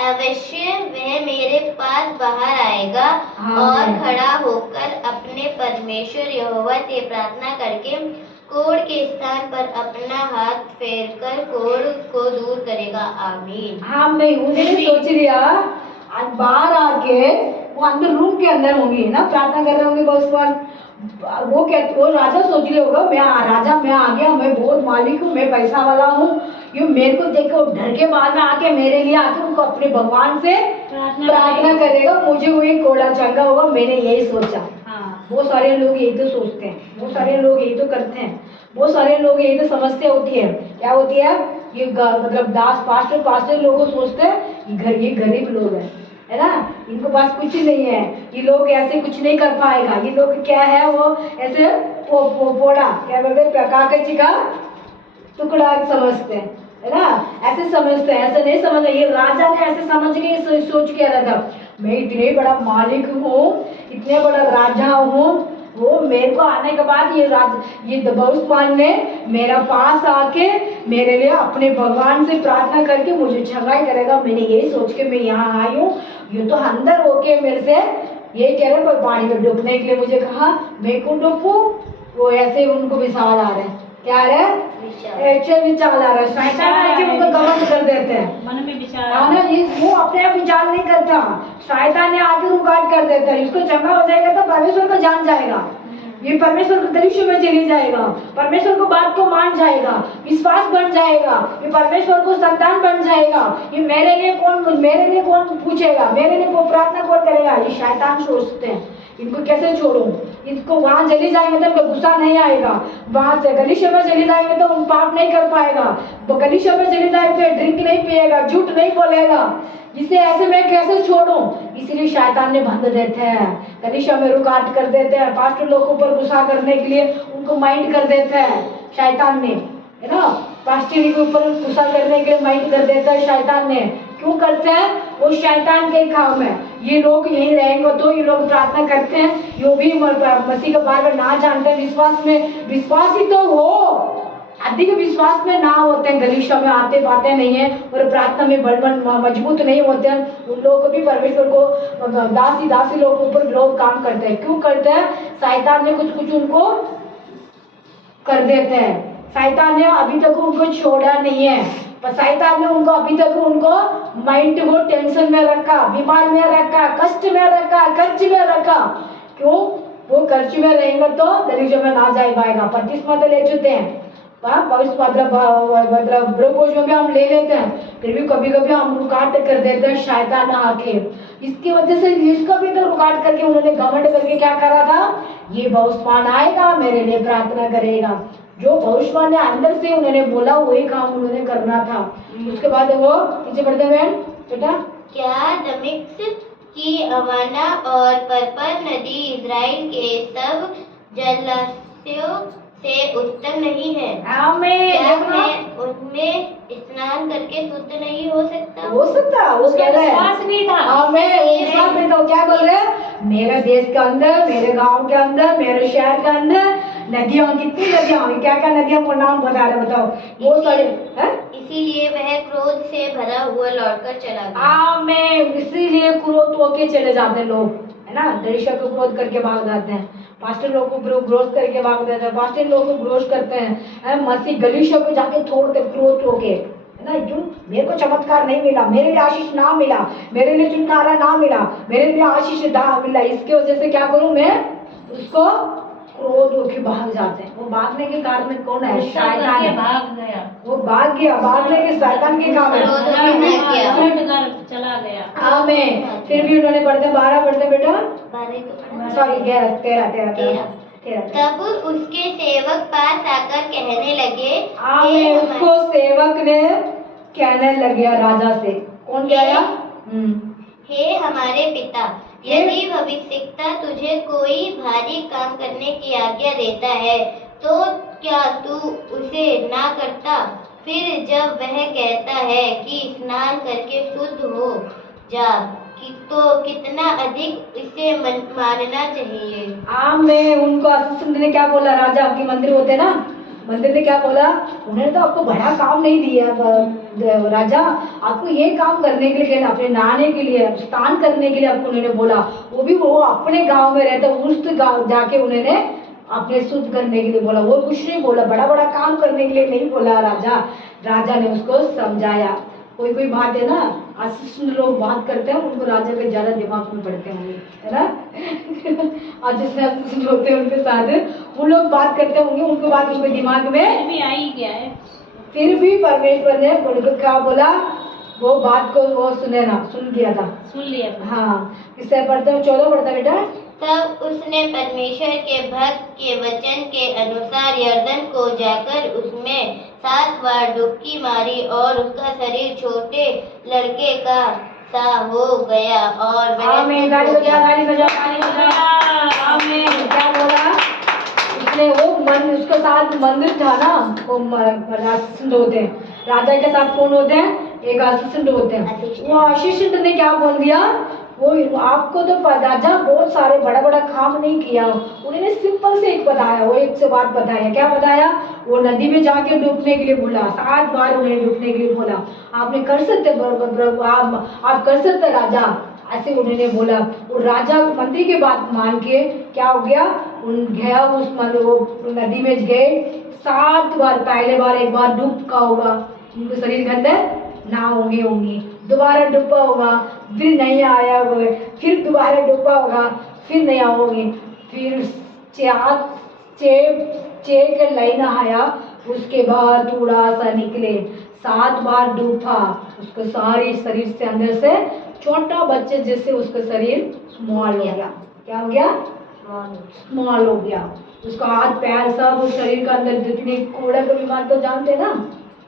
अवश्य वह मेरे पास बाहर आएगा और खड़ा होकर अपने परमेश्वर यहोवा से प्रार्थना करके कोढ़ के स्थान पर अपना हाथ फेरकर कोढ़ को दूर करेगा। आमीन। हाँ, मैं उन्हें सोच लिया बाहर आके वो अंदर रूम के अंदर होंगी ना, प्रार्थना कर रहे होंगे भगवान। वो राजा सोच रहे होगा, मैं आ गया, मैं बहुत मालिक हूँ, मैं पैसा वाला हूँ, ये मेरे को देखो डर के बाद में आके मेरे लिए आके उनको अपने भगवान से प्रार्थना करेगा, मुझे वो एक कोड़ा चंगा होगा। मैंने यही सोचा। बहुत सारे लोग यही तो सोचते हैं, बहुत सारे लोग यही तो करते हैं, बहुत सारे लोग यही तो समस्या होती है। क्या होती है? ये मतलब दास पास्टर लोगों को सोचते हैं ये गरीब लोग हैं, है ना, इनको पास कुछ नहीं है, ये लोग ऐसे कुछ नहीं कर पाएगा, ये लोग क्या है वो ऐसे पोड़ा क्या बोलते हैं कागज का टुकड़ा समझते हैं, है ना, ऐसे समझते हैं, ऐसे नहीं समझ। ये राजा ने ऐसे समझ के सोच के रहा था मैं इतने बड़ा मालिक हूँ, इतने बड़ा राजा हूँ, वो मेरे को आने के बाद ये दबोस्मान ने मेरा पास आके मेरे लिए अपने भगवान से प्रार्थना करके मुझे छंगाई करेगा। मैंने यही सोच के मैं यहाँ आई हूँ। ये तो अंदर होके मेरे से यही कह रहे पर पानी में डूबने के लिए मुझे कहा मैं क्यों डूबूं। वो ऐसे उनको विशाल आ रहे हैं, क्या आ रहा है? ऐसे विचार आ रहा है, शैतान आके उनको गलत कर देते हैं। मन में विचार ना वो अपने आप विचार नहीं करता, शैतान ने आके रुकावट कर देता है। इसको चंगा हो जाएगा तो परमेश्वर को जान जाएगा, ये परमेश्वर के दृश्य में चली जाएगा, परमेश्वर को बात को मान जाएगा, विश्वास बन जाएगा, ये परमेश्वर को संतान बन जाएगा। ये मेरे लिए कौन पूछेगा, मेरे लिए कौन प्रार्थना कौन करेगा। ये शैतान सोचते हैं इनको कैसे छोड़ूं, इनको वहां चले जाएंगे तो उनको गुस्सा नहीं आएगा, वहां से गलीशा में चले जाएंगे तो उन पाप नहीं कर पाएगा, तो गलीशा में चले जाएंगे ड्रिंक नहीं पिएगा, झूठ नहीं बोलेगा, इसे ऐसे मैं कैसे छोड़ूं। इसलिए शैतान ने बंद देते हैं, गलीशा में रुकावट कर देते हैं, पास्टर लोगों पर गुस्सा करने के लिए उनको माइंड कर देते हैं शैतान ने, है ना, पास्टर के ऊपर गुस्सा करने के लिए माइंड कर देता है शैतान ने। क्यों करते हैं? वो शैतान के काम है। ये लोग यहीं रहेंगे तो ये लोग प्रार्थना करते हैं, यो भी मसीह के बारे में ना जानते हैं, विश्वास ही तो हो, अधिक विश्वास में ना होते हैं, गलीशा में आते बातें नहीं है और प्रार्थना में बलवन मजबूत नहीं होते हैं, उन लोगों को भी परमेश्वर को दासी लोगों के ऊपर विरोध काम करते हैं। क्यों करते हैं? शैतान ने कुछ उनको कर देते हैं। शैतान ने अभी तक उनको छोड़ा नहीं है, पर शैतान ने उनको अभी तक उनको माइंड को टेंशन में रखा, बीमार में रखा, कष्ट में रखा, कर्ज में रखा। क्यों? वो कर्ज में रहेंगे तो दरिद्र में ना जा पाएगा। 25 मत ले चुके हैं, मतलब ब्रह्मोज में भी हम ले लेते हैं, फिर भी कभी कभी हम रुकावट कर देते हैं शैतान आके। इसकी वजह से इसका भी तो रुकावट करके उन्होंने घमंड करके क्या करा था, ये भविष्यवाण आएगा मेरे लिए प्रार्थना करेगा। जो भविष्यवाण ने अंदर से उन्होंने बोला वही काम उन्होंने करना था। उसके बाद वो पीछे बढ़ते हुए बेटा, क्या दमिश्क की अवाना और पर्पल नदी इजराइल के सब जलाशयों से उत्तम नहीं है? क्या मैं उनमें स्नान करके शुद्ध नहीं हो सकता? हो सकता, वो कह रहे विश्वास नहीं था। विश्वास नहीं था। क्या बोल रहे हैं? मेरे देश के अंदर, मेरे गांव के अंदर, मेरे शहर के अंदर नदियाँ, कितनी नदियाँ, क्या क्या नदियों को नाम बता रहे बताओ, बहुत सारे हैं। इसीलिए वह क्रोध से भरा हुआ लौटकर चला गया। आमीन। इसीलिए क्रोध होके चले जाते हैं लोग, है ना, दृश्य को क्रोध करके भाग जाते हैं, पास्टर लोग को ग्रोथ करके भाग देते हैं, पास्टर लोग को ग्रोथ करते हैं, मसीह गलीशा को जाके छोड़ते क्रोध होके, है ना। क्यों? मेरे को चमत्कार नहीं मिला, मेरे लिए आशीष ना मिला, मेरे लिए छुटकारा ना मिला, मेरे लिए आशीष ना मिला, इसकी वजह से क्या करूं मैं, उसको क्रोध होके भाग जाते हैं। वो भागने के कारण कौन है? शैतान है। भाग गया, वो भाग गया, भागने के शैतान के काम है। चला गया। आमीन। फिर भी उन्होंने पढ़ते 12 पढ़ते बेटा, सॉरी 13। तब उसके सेवक पास आकर कहने लगे, आमीन। उसको सेवक ने कहने लगे राजा से, कौन क्या आया? हे हमारे पिता, यदि भविष्यवक्ता तुझे कोई भारी काम करने की आज्ञा देता है तो क्या तू उसे ना करता? फिर जब वह कहता है कि स्नान करके शुद्ध हो जा, तो कितना अधिक इसे मानना चाहिए। आमीन। उनको असिस्टेंट ने क्या बोला? राजा आपके मंदिर होते ना, मंदिर ने क्या बोला? उन्होंने तो आपको बड़ा काम नहीं दिया राजा, आपको ये काम करने के लिए, अपने नहाने के लिए, स्नान करने के लिए आपको उन्होंने बोला, वो भी वो अपने गांव में रहता, उस गांव जाके उन्होंने अपने शुद्ध करने के लिए बोला, वो कुछ नहीं बोला, बड़ा बड़ा काम करने के लिए नहीं बोला राजा ने उसको समझाया। कोई बात है ना, असिस्टेंट लोग बात करते हैं, उनको राजा के ज्यादा दिमाग में पड़ते होंगे, है ना। और जिसमें असिस्टेंट होते हैं उनके साथ वो लोग बात करते होंगे, उनको बात उनके दिमाग में भी आई गया है। फिर भी परमेश्वर ने उनको क्या बोला, वो बात को वो सुन लिया था। सुन लिया। हाँ, किससे पढ़ते हो? 14 पढ़ता बेटा, तब उसने परमेश्वर के भक्त के वचन के अनुसार यरदन को जाकर उसमें 7 बार डुबकी मारी और उसका शरीर छोटे लड़के का सा हो गया और वह आमीन। ताली बजाओ, ताली बजाओ, ताली बजाओ। आमीन। क्या बोला उसने? वो मन उसके साथ मंदिर था ना, वो असिस्टेंट होते हैं राजा के साथ। कौन होते हैं? एक असिस्टेंट होते हैं। वो असिस्टेंट ने क्या बोल दिया? वो आपको तो राजा बहुत सारे बड़ा बड़ा काम नहीं किया, उन्होंने सिंपल से एक बताया, वो एक से बात बताया। क्या बताया? वो नदी में जाके डूबने के लिए बोला, 7 बार उन्हें डूबने के लिए बोला। आपने कर सकते प्रभु, आप कर सकते राजा, ऐसे उन्होंने बोला। वो राजा मंत्री की बात मान के क्या हो गया? उन गया उस वो नदी में गए, 7 बार। पहले बार एक बार डूबका होगा, उनके शरीर के अंदर ना होंगी, दोबारा डूबा होगा, फिर नहीं आया वो, फिर दोबारा डूबा होगा, फिर नहीं आओगे, फिर चेक लाइन आया, उसके बाद थोड़ा सा निकले, 7 बार डूबा, उसको सारी शरीर से अंदर से छोटा बच्चे जैसे उसका शरीर स्मॉल हो गया। क्या हो गया? स्मॉल हो गया। उसका हाथ पैर सब उस शरीर का अंदर जितनी कूड़ा का बीमार तो जानते हैं ना,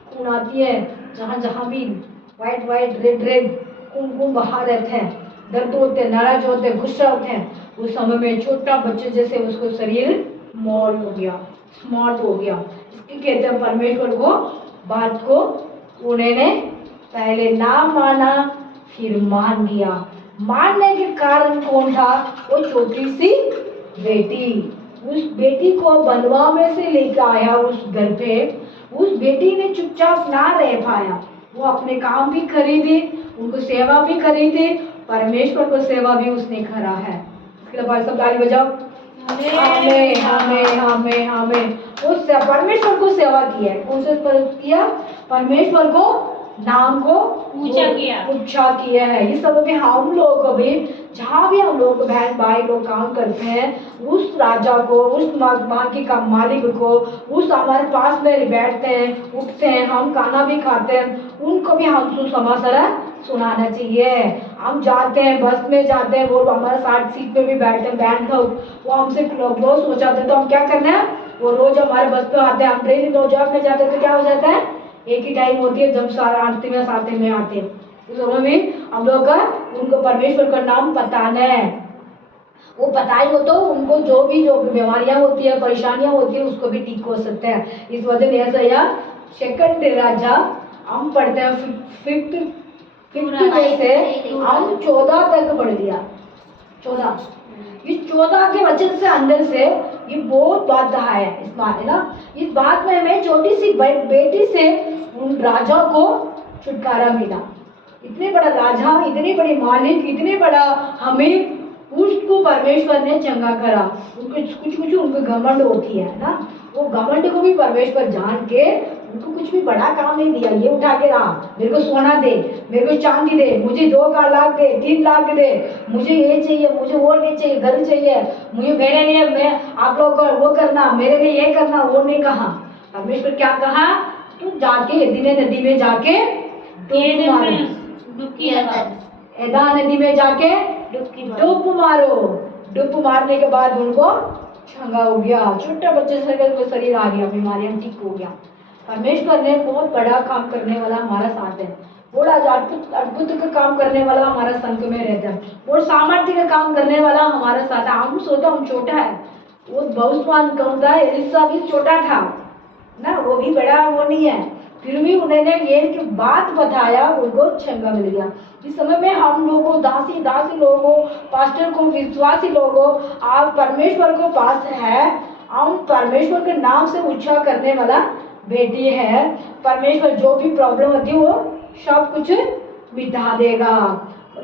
खून आती है जहाँ जहाँ भी वाइट रेड खून बाहर रहते हैं, दर्द होते हैं, नाराज होते हैं, गुस्सा होते हैं, उस समय में छोटा बच्चे जैसे उसको शरीर स्मॉल हो गया, स्मार्ट हो गया। इसके कहते हैं परमेश्वर को बात को उन्होंने पहले ना माना, फिर मान लिया। मानने के कारण कौन था? वो छोटी सी बेटी। उस बेटी को बंधुआ में से लेकर आया उस घर पे। उस बेटी ने चुपचाप ना रह पाया, वो अपने काम भी खरीदे, उनको सेवा भी खरीदे, परमेश्वर को सेवा भी उसने करा है। इसके लिए सब ताली बजाओ। हमें हमें हमें हमें उस परमेश्वर को सेवा किया है। कौन से किया? परमेश्वर को नाम को ऊंचा किया है। इस समय में हम लोग को भी, जहाँ भी हम लोग बहन भाई लोग काम करते हैं, उस राजा को, उस मार्केट का मालिक को, उस हमारे पास में बैठते हैं, उठते हैं, हम खाना भी खाते हैं, उनको भी हम सुसमाचार सुनाना चाहिए। हम जाते हैं, बस में जाते हैं, वो हमारे साथ सीट पे भी बैठते हैं, बैंड लोग, वो हमसे क्लोज हो जाते हैं, तो हम क्या करना है? वो रोज हमारे बस पे आते हैं। हम ट्रेन में जॉब में जाते हैं तो क्या हो जाता है? एक ही टाइम होती है जब सारा आरती में साथ में आते हैं। उस समय में हम लोग का उनको परमेश्वर का नाम बताना है। वो बताएंगे तो उनको जो बीमारियां होती है, परेशानियां होती है, उसको भी ठीक हो सकते हैं। इस वजह से ऐसा यार सेकंड राजा हम पढ़ते हैं 50 में से हम 14 तक पढ़ दिया। 14 इस 14 के वचन से अंदर से ये बहुत बात है इस बात है ना। इस बात में हमें छोटी सी बेटी से उन राजा को छुटकारा मिला। इतने बड़ा राजा, इतने बड़े मालिक, इतने बड़ा हमें उसको परमेश्वर ने चंगा करा। उनको कुछ उनको घमंड होती है ना, वो घमंड को भी परमेश्वर जान के उनको कुछ भी बड़ा काम नहीं दिया। ये उठा के रहा, मेरे को सोना दे, मेरे को चांदी दे, मुझे 2 लाख दे, 3 लाख दे, मुझे ये चाहिए, मुझे वो नहीं चाहिए, घर चाहिए, मुझे मेरे लिए मैं आप लोग वो करना, मेरे लिए ये करना, वो नहीं कहा। परमेश्वर क्या कहा? तू जाके नदी में जाके एदा नदी में जाके डुब मारो। डुब मारने के बाद उनको चंगा हो गया, छोटे बच्चे से शरीर आ गया, बीमारियां ठीक हो गया। परमेश्वर ने बहुत बड़ा काम करने वाला हमारा साथ है। बड़ा अद्भुत का काम करने वाला हमारा संघ में रहता है, और सामर्थ्य का काम करने वाला हमारा साथ है। हम सोचते हम छोटा है, वो भविष्यवाणी कौन था? एलिशा भी छोटा था ना, वो भी बड़ा वो नहीं है, फिर भी उन्होंने ये की बात बताया, उनको चंगा मिल गया। इस समय में हम लोगों दासी लोगों, पास्टर को, विश्वासी लोगों, आप परमेश्वर को पास है, हम परमेश्वर के नाम से ऊंचा करने वाला बेटी है। परमेश्वर जो भी प्रॉब्लम होती है वो सब कुछ मिटा देगा।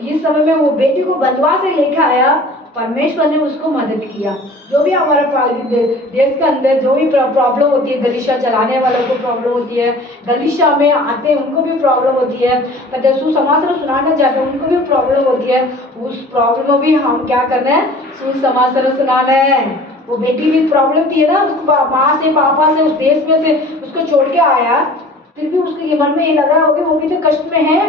इस समय में वो बेटी को बंधुआ से लेकर आया, परमेश्वर ने उसको मदद किया। जो भी हमारा देश के अंदर जो भी प्रॉब्लम होती है, गलीचा चलाने वालों को प्रॉब्लम होती है, गलीचा में आते हैं उनको भी प्रॉब्लम होती है, सुसमाचार सुनाना चाहते हैं उनको भी प्रॉब्लम होती है, उस प्रॉब्लम में भी हम क्या करना है? सुसमाचार सुनाना है। वो बेटी भी प्रॉब्लम थी ना, उसको माँ से पापा से उस देश में से उसको छोड़ के आया, फिर भी उसके मन में ये लगा होगा वो भी तो कष्ट में है।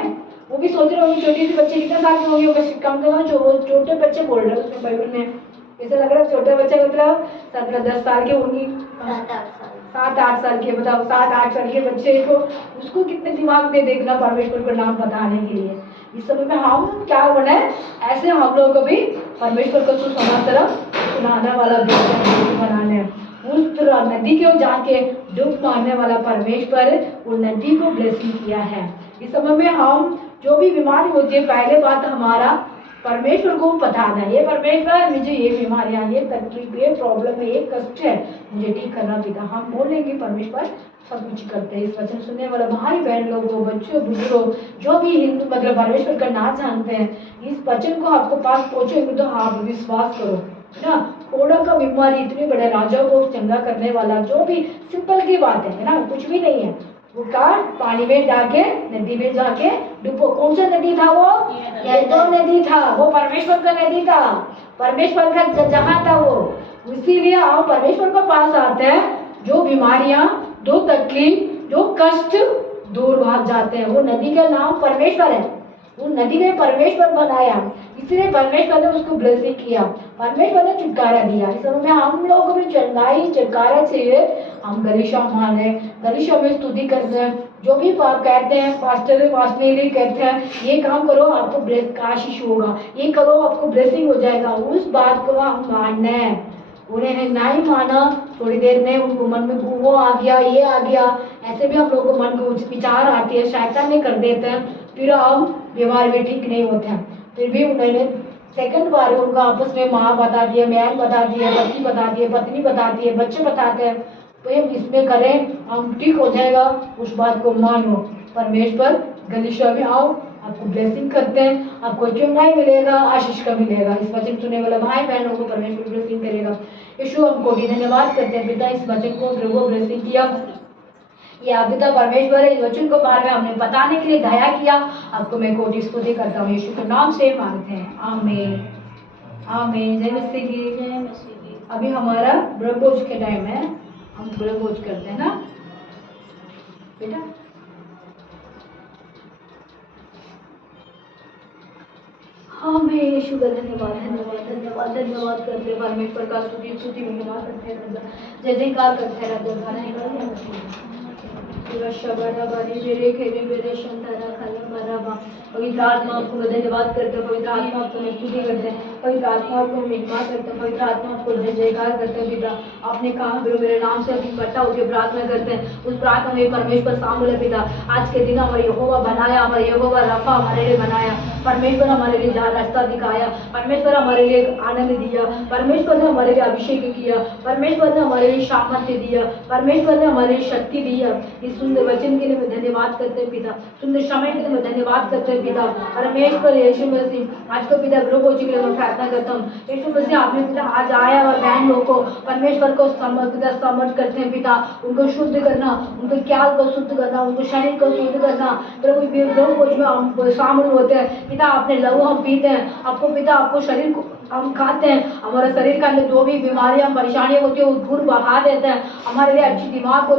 वो भी सोच रहे होंगे छोटी सी बच्चे कितने साल के होंगे, बस कम से कम छोटे बच्चे बोल रहे हैं उसमें बाइबल में, ऐसा लग रहा है छोटे बच्चे मतलब 10 साल के होंगी, 7-8 साल 7-8 साल के, बताओ 7-8 साल के बच्चे को उसको कितने दिमाग में देखना परमेश्वर का नाम बताने के लिए। इस समय में हम क्या बने, ऐसे हम लोग को भी परमेश्वर को सुसमाचार सुनाने वाला बनाने। उस नदी को जाके डूब मारने वाला परमेश्वर वो नदी को ब्लेसिंग किया है। इस समय में हम जो भी बीमारी होती है, पहले बात हमारा परमेश्वर को बताना है, ये परमेश्वर मुझे ये बीमारियां, ये तकलीफ, ये प्रॉब्लम है, ये कष्ट है, मुझे ठीक करना पिता। हम बोलेंगे परमेश्वर सब कुछ करते हैं। इस वचन सुनने वाला भाई बहन लोगों, बच्चों, बुजुर्गों, जो भी हिंदू मतलब परमेश्वर का नाम जानते हैं, इस वचन को आपको पास पहुंचेंगे तो आप विश्वास करो ना। थोड़ा का बीमारी इतने बड़े राजा को चंगा करने वाला, जो भी सिंपल की बात है ना, कुछ भी नहीं है। वो कार पानी में जाके, नदी में जाके डूबो। कौन सा नदी था वो? यरदन नदी था। वो परमेश्वर का नदी था, परमेश्वर का जहाँ था वो। इसीलिए हम परमेश्वर के पास आते हैं, जो बीमारियां, जो तकलीफ, जो कष्ट दूर भाग जाते हैं। वो नदी का नाम परमेश्वर है, वो नदी ने परमेश्वर बनाया, इसलिए परमेश्वर ने उसको ब्लेसिंग किया, परमेश्वर ने छुटकारा दिया। इस समय हम लोगों को भी चंगाई छुटकारा चाहिए। हम गलीशा माने, गलीशा में स्तुति करते हैं, जो भी कहते हैं पास्टर वासनेली कहते हैं ये काम करो आपको आशीष होगा, ये करो आपको ब्लेसिंग हो जाएगा, उस बात को हम मानना है। उन्हें नहीं माना, थोड़ी देर में उनको मन में वो आ गया, ये आ गया, ऐसे भी हम लोगों को मन को विचार आती है, शैतान में कर देते हैं, फिर हम बीमार में ठीक नहीं होते हैं। फिर भी उन्होंने सेकंड बार उनका आपस में माँ बताती है, बहन बताती है, पति बताती है, पत्नी बताती है, बच्चे बताते हैं, तो हम इसमें करें, हम ठीक हो जाएगा, उस बात को मानो। परमेश्वर गलीशा में आओ, आपको ब्लेसिंग करते हैं, आपको चंगाई मिलेगा, आशीष का मिलेगा। इस वचन सुनने वाला भाई बहनों को परमेश्वर ब्लेसिंग करेगा। यीशु हमको भी धन्यवाद करते हैं पिता, इस वचन को प्रभु ब्लेसिंग किया। ये आप पिता परमेश्वर है, इस वचन को बारे में हमने बताने के लिए दया किया, आपको मैं कोटि स्तुति करता हूँ, यीशु के नाम से मांगते हैं, आमीन आमीन। जय मसीह की, जय मसीह की। अभी हमारा ब्रह्मभोज के टाइम है, हम ब्रह्मभोज करते हैं ना बेटा। हाँ मैं यीशु का धन्यवाद धन्यवाद धन्यवाद धन्यवाद करते हैं, परमेश्वर का स्तुति स्तुति महिमा करते हैं, जय जयकार करते हैं। पवित्र आत्मा आपको धन्यवाद करते हैं, पवित्र आत्मा आपको स्तुति करते हैं, पवित्र आत्मा आपको महिमा करते हैं, पवित्र आत्मा आपको जय जयकार करते हैं। पिता आपने कहा गुरु मेरे नाम से अभी इकट्ठा होकर प्रार्थना करते हैं, उस प्रार्थना में परमेश्वर शामिल है। पिता आज के दिन हमारे यहोवा बनाया, हमारे यहोवा रफा हमारे लिए बनाया, परमेश्वर हमारे लिए जहाँ रास्ता दिखाया, परमेश्वर हमारे लिए आनंद दिया, परमेश्वर ने हमारे लिए अभिषेक किया, परमेश्वर ने हमारे लिए सामर्थ्य दिया, परमेश्वर ने हमारे लिए शक्ति दिया। इस सुंदर वचन के लिए मैं धन्यवाद करते हैं पिता, सुंदर समय के लिए मैं धन्यवाद करते हैं पिता। परमेश्वर यीशु मसीह आज को पिता प्रभु जी के लिए मैं प्रार्थना करता हूँ, यीशु मसीह आपने पिता आज आया और बहन लोग को परमेश्वर को समर्थ करते हैं पिता, उनको शुद्ध करना, उनके ख्याल को शुद्ध करना, उनको शरीर को शुद्ध करना। प्रभु प्रभु में हम शामिल होते हैं पिता, अपने लहू हम पीते हैं, आपको पिता आपको शरीर को हम खाते हैं, हमारे शरीर का जो भी बीमारियां परेशानियां होती है वो दूर बहा देते हैं, हमारे लिए अच्छी दिमाग को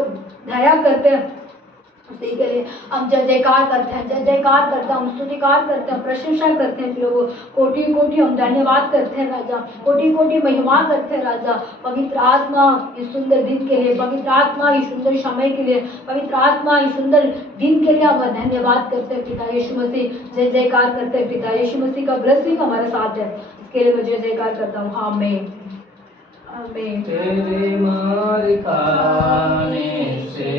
दया करते हैं। उसी के लिए हम जय जयकार करते हैं, जय जयकार करते हैं, हम स्तुतिकार करते हैं, प्रशंसा करते हैं प्रभु, कोटि कोटि हम धन्यवाद करते हैं राजा, कोटि कोटि महिमा करते हैं राजा। पवित्र आत्मा इस सुंदर दिन के लिए, पवित्र आत्मा इस सुंदर समय के लिए, पवित्र आत्मा इस सुंदर दिन के लिए हम धन्यवाद करते हैं पिता यीशु मसीह, जय जयकार करते हैं पिता यीशु मसीह का ब्लेसिंग हमारे साथ है, इसके लिए मैं जय जयकार करता हूँ। आमीन आमीन। तेरे मार खाने से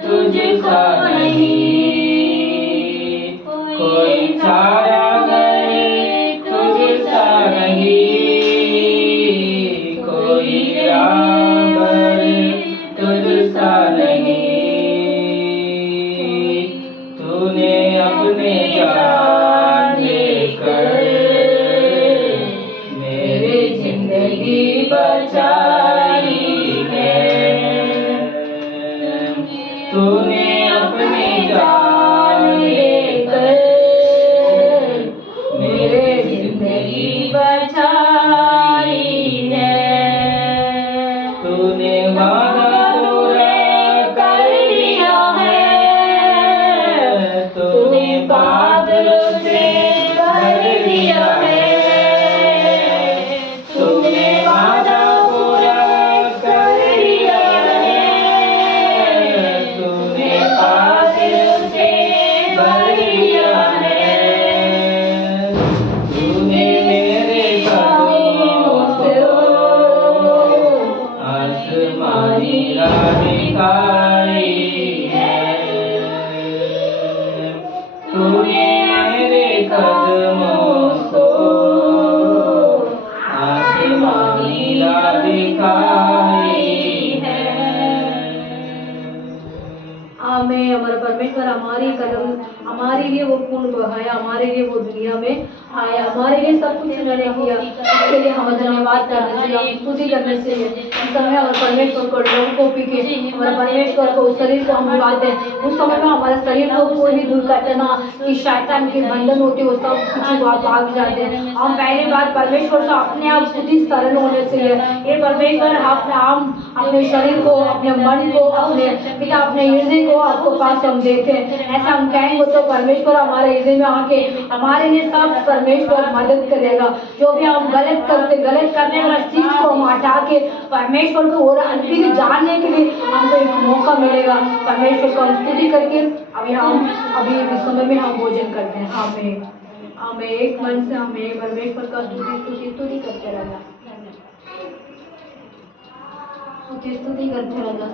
तुझको नहीं तूने मेरे कदमों को आसमां नीला दिखाई है। आमें। हमारा परमेश्वर हमारी कदम, हमारे लिए वो खून बहाया, हमारे लिए वो दुनिया में आया, हमारे लिए सब कुछ उन्होंने किया। इसके लिए हम धन्यवाद करना चाहिए, स्तुति करना चाहिए। इस समय हमारे परमेश्वर को लोगों को पी के हमारे परमेश्वर को शरीर को हम लगाते हैं, उस समय में हमारे शरीर को कोई भी दुर्घटना की शैतान की बंधन होती है, वो सब कुछ भाग जाते हैं। हम पहली बार परमेश्वर से अपने आप खुद ही शरण होने चाहिए। ये परमेश्वर हम अपने शरीर को, अपने मन को, अपने पिता, अपने हृदय को आपको पास हम देते हैं। ऐसा हम कहेंगे तो परमेश्वर हमारे हृदय में आके हमारे लिए सब परमेश्वर मदद करेगा। जो भी हम गलत करने वाला चीज को हम हटा के परमेश्वर को और अधिक जानने के लिए हमको एक मौका मिलेगा। परमेश्वर को हम स्तुति करके अभी इस समय में हम भोजन करते हैं। हमें एक मन से हमें परमेश्वर का स्तुति करते रहना, स्तुति करते रहना।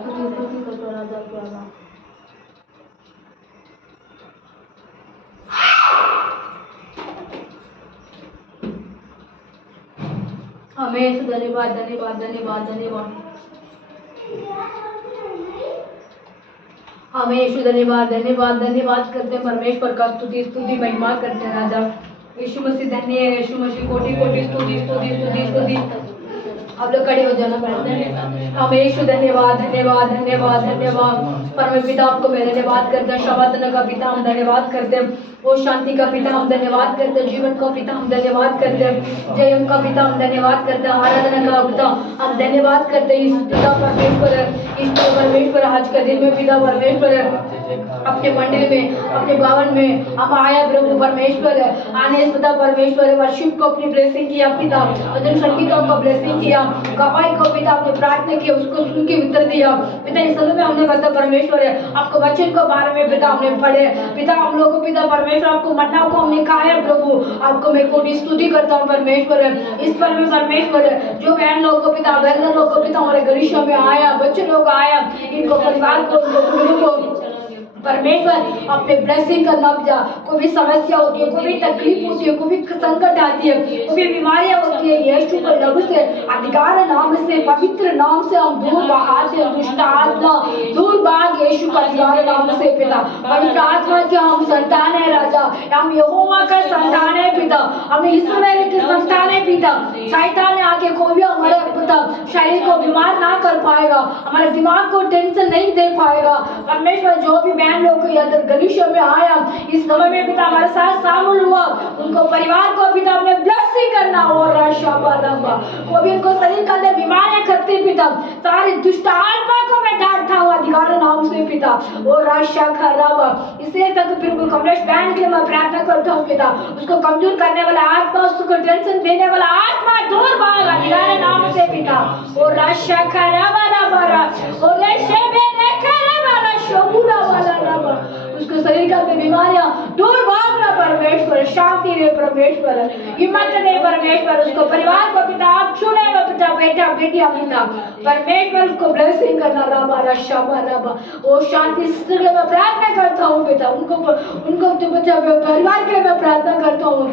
हमें धन्यवाद धन्यवाद धन्यवाद धन्यवाद। हमें यीशु धन्यवाद धन्यवाद धन्यवाद करते हैं, परमेश्वर का स्तुति महिमा करते हैं राजा। यीशु मसीह धन्य है, यीशु मसीह कोटि कोटि स्तुति स्तुति स्तुति स्तुति। आप लोग खड़े हो जाना पड़ता है। हमें यीशु धन्यवाद धन्यवाद धन्यवाद धन्यवाद। परम पिता आपको मैं धन्यवाद करते हैं, शवातना का पिता हम धन्यवाद करते हैं, वो शांति का पिता हम धन्यवाद करते हैं, जीवन का पिता हम धन्यवाद करते हैं, जयम का पिता हम धन्यवाद करते हैं, आराधना का पिता हम धन्यवाद करते हैं। इस पिता परमेश्वर है, इस परमेश्वर आज का दिन में पिता परमेश्वर है, अपने मंदिर में, अपने भवन में हम आया प्रभु परमेश्वर है, आने पिता परमेश्वर है, वर्शिप को अपनी ब्लेसिंग किया पिता, भजन संगीतों को ब्लेसिंग किया, गवाही को पिता आपने प्रार्थना किया, उसको सुन के उत्तर दिया पिता। इस समय में हमने बताया परमेश्वर है, आपको वचन को बारे में पिता हमने पढ़े पिता, हम लोगों को पिता परमेश्वर आपको मन्ना को हमने खाया प्रभु, आपको मैं कोटि स्तुति करता हूँ परमेश्वर है। इस पर में परमेश्वर है, जो बहन लोगों को पिता, बहन लोगों को पिता हमारे गलीशों में आया, बच्चे लोग आया, इनको परिवार को, इनको को परमेश्वर अपने ब्लेसिंग करना पिता। कोई भी समस्या होती है, कोई भी तकलीफ होती है, कोई भी संकट आती है, कोई भी बीमारियां होती है, यीशु के लहू से, अधिकार नाम से, पवित्र नाम से हम दूर भागते हैं, दुष्ट आत्मा दूर भाग यीशु के अधिकार नाम से पिता। पवित्र आत्मा के हम संतान है राजा, हम यहोवा का संतान है पिता, हम इस्राएल के संतान है पिता। शैतान आके कोई भी हमारे पिता शरीर को बीमार ना कर पाएगा, हमारे दिमाग को टेंशन नहीं दे पाएगा परमेश्वर। जो भी बहन लोग गलीशों में आया इस समय में पिता हमारे साथ शामिल हुआ, उनको परिवार को पिता अपने ब्लेसिंग करना हो रहा। वो भी उनको शरीर के अंदर बीमारियां करते पिता, सारे दुष्ट आत्मा को मैं डांटता हूँ अधिकार नाम से पिता, वो राशा खराब। इसलिए तक फिर कमलेश बहन के मैं प्रार्थना करता हूँ पिता, उसको कमजोर करने वाला आत्मा, उसको टेंशन देने वाला आत्मा दूर भाग अधिकार नाम से पिता, वो राशा खराब उसको शरीर का बीमारियां दूर भागना परमेश्वर, शांति दे परमेश्वर, हिम्मत दे परमेश्वर, उसको परिवार को पिता आप चुनेगा पिता, बेटा बेटियां पिता परमेश्वर उसको ब्लेसिंग करना राबा रशाबा राबा। ओ शांति से मैं प्रार्थना करता हूँ पिता, उनको तो बच्चा परिवार के मैं प्रार्थना करता हूँ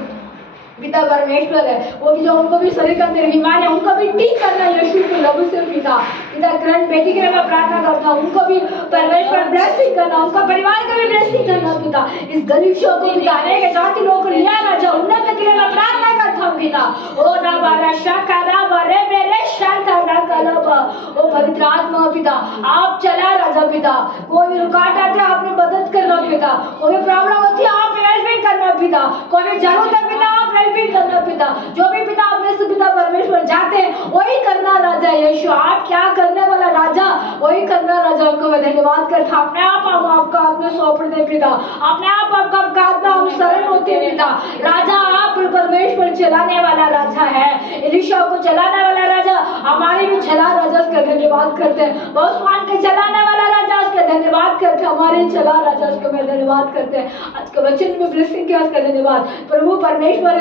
पिता परमेश्वर है, वो भी जो उनको भी शरीर के अंदर बीमार है उनको भी ठीक करना यीशु के लहू से पिता। पिता ग्रहण बेटी के लिए मैं प्रार्थना करता हूँ, उनको भी परमेश्वर ब्लेसिंग करना, उनका परिवार का भी ब्लेसिंग करना पिता। इस गरीब शो को पिता अनेक जाति लोगों को लिया ना जाओ, उन्नत के लिए मैं प्रार्थना करता हूँ पिता। ओ ना बारा शाका ना बारे मेरे शांता ना कलबा, ओ पवित्र आत्मा पिता आप चला राजा पिता, कोई भी रुकावट आते है आपने मदद करना पिता, कोई भी प्रॉब्लम होती है आप हेल्प करना पिता, कोई भी जरूरत है पिता आप हेल्प करना पिता। जो भी पिता अपने से पिता परमेश्वर जाते हैं वही करना राजा यीशु, आप क्या करने वाला राजा वही करना राजा। आपको मैं धन्यवाद करता हूं, अपने आप हम आपका हाथ में सौंप दे पिता, अपने आप आपका हाथ में हम शरण होते हैं पिता। राजा आप परमेश्वर चलाने वाला राजा है, एलीशा को चलाने वाला राजा हमारे भी चला राजा उसका धन्यवाद करते हैं। बहुत स्वान के चलाने वाला राजा उसका धन्यवाद करते हैं। हमारे चला राजा उसका मैं धन्यवाद करते हैं। आज के वचन में ब्लेसिंग किया उसका धन्यवाद। प्रभु परमेश्वर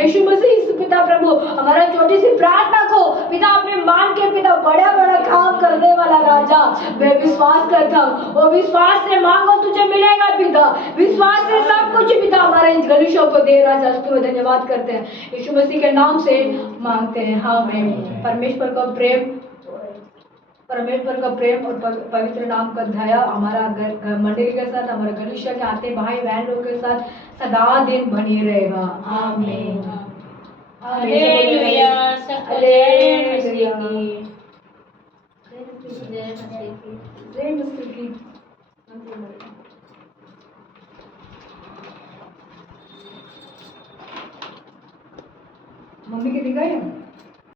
यीशु मसीह इस पिता प्रभु हमारा छोटी सी प्रार्थना को पिता अपने मान के पिता बड़ा बड़ा काम करने वाला राजा मैं विश्वास करता हूँ। वो विश्वास से मांगो तुझे मिलेगा पिता। विश्वास से सब कुछ पिता हमारे इन गलतियों को दे राजा उसको धन्यवाद करते हैं। यीशु मसीह के नाम से मांगते हैं। आमीन। परमेश्वर का प्रेम और पवित्र नाम का दया हमारा मंडली के साथ हमारे गलतियों के आते भाई बहन लोगों के साथ सदा दिन बनी रहेगा। आमीन। हालेलुया। सबको जय मसीह की। जय मसीह की। जय मसीह की। मम्मी की दिखाई है।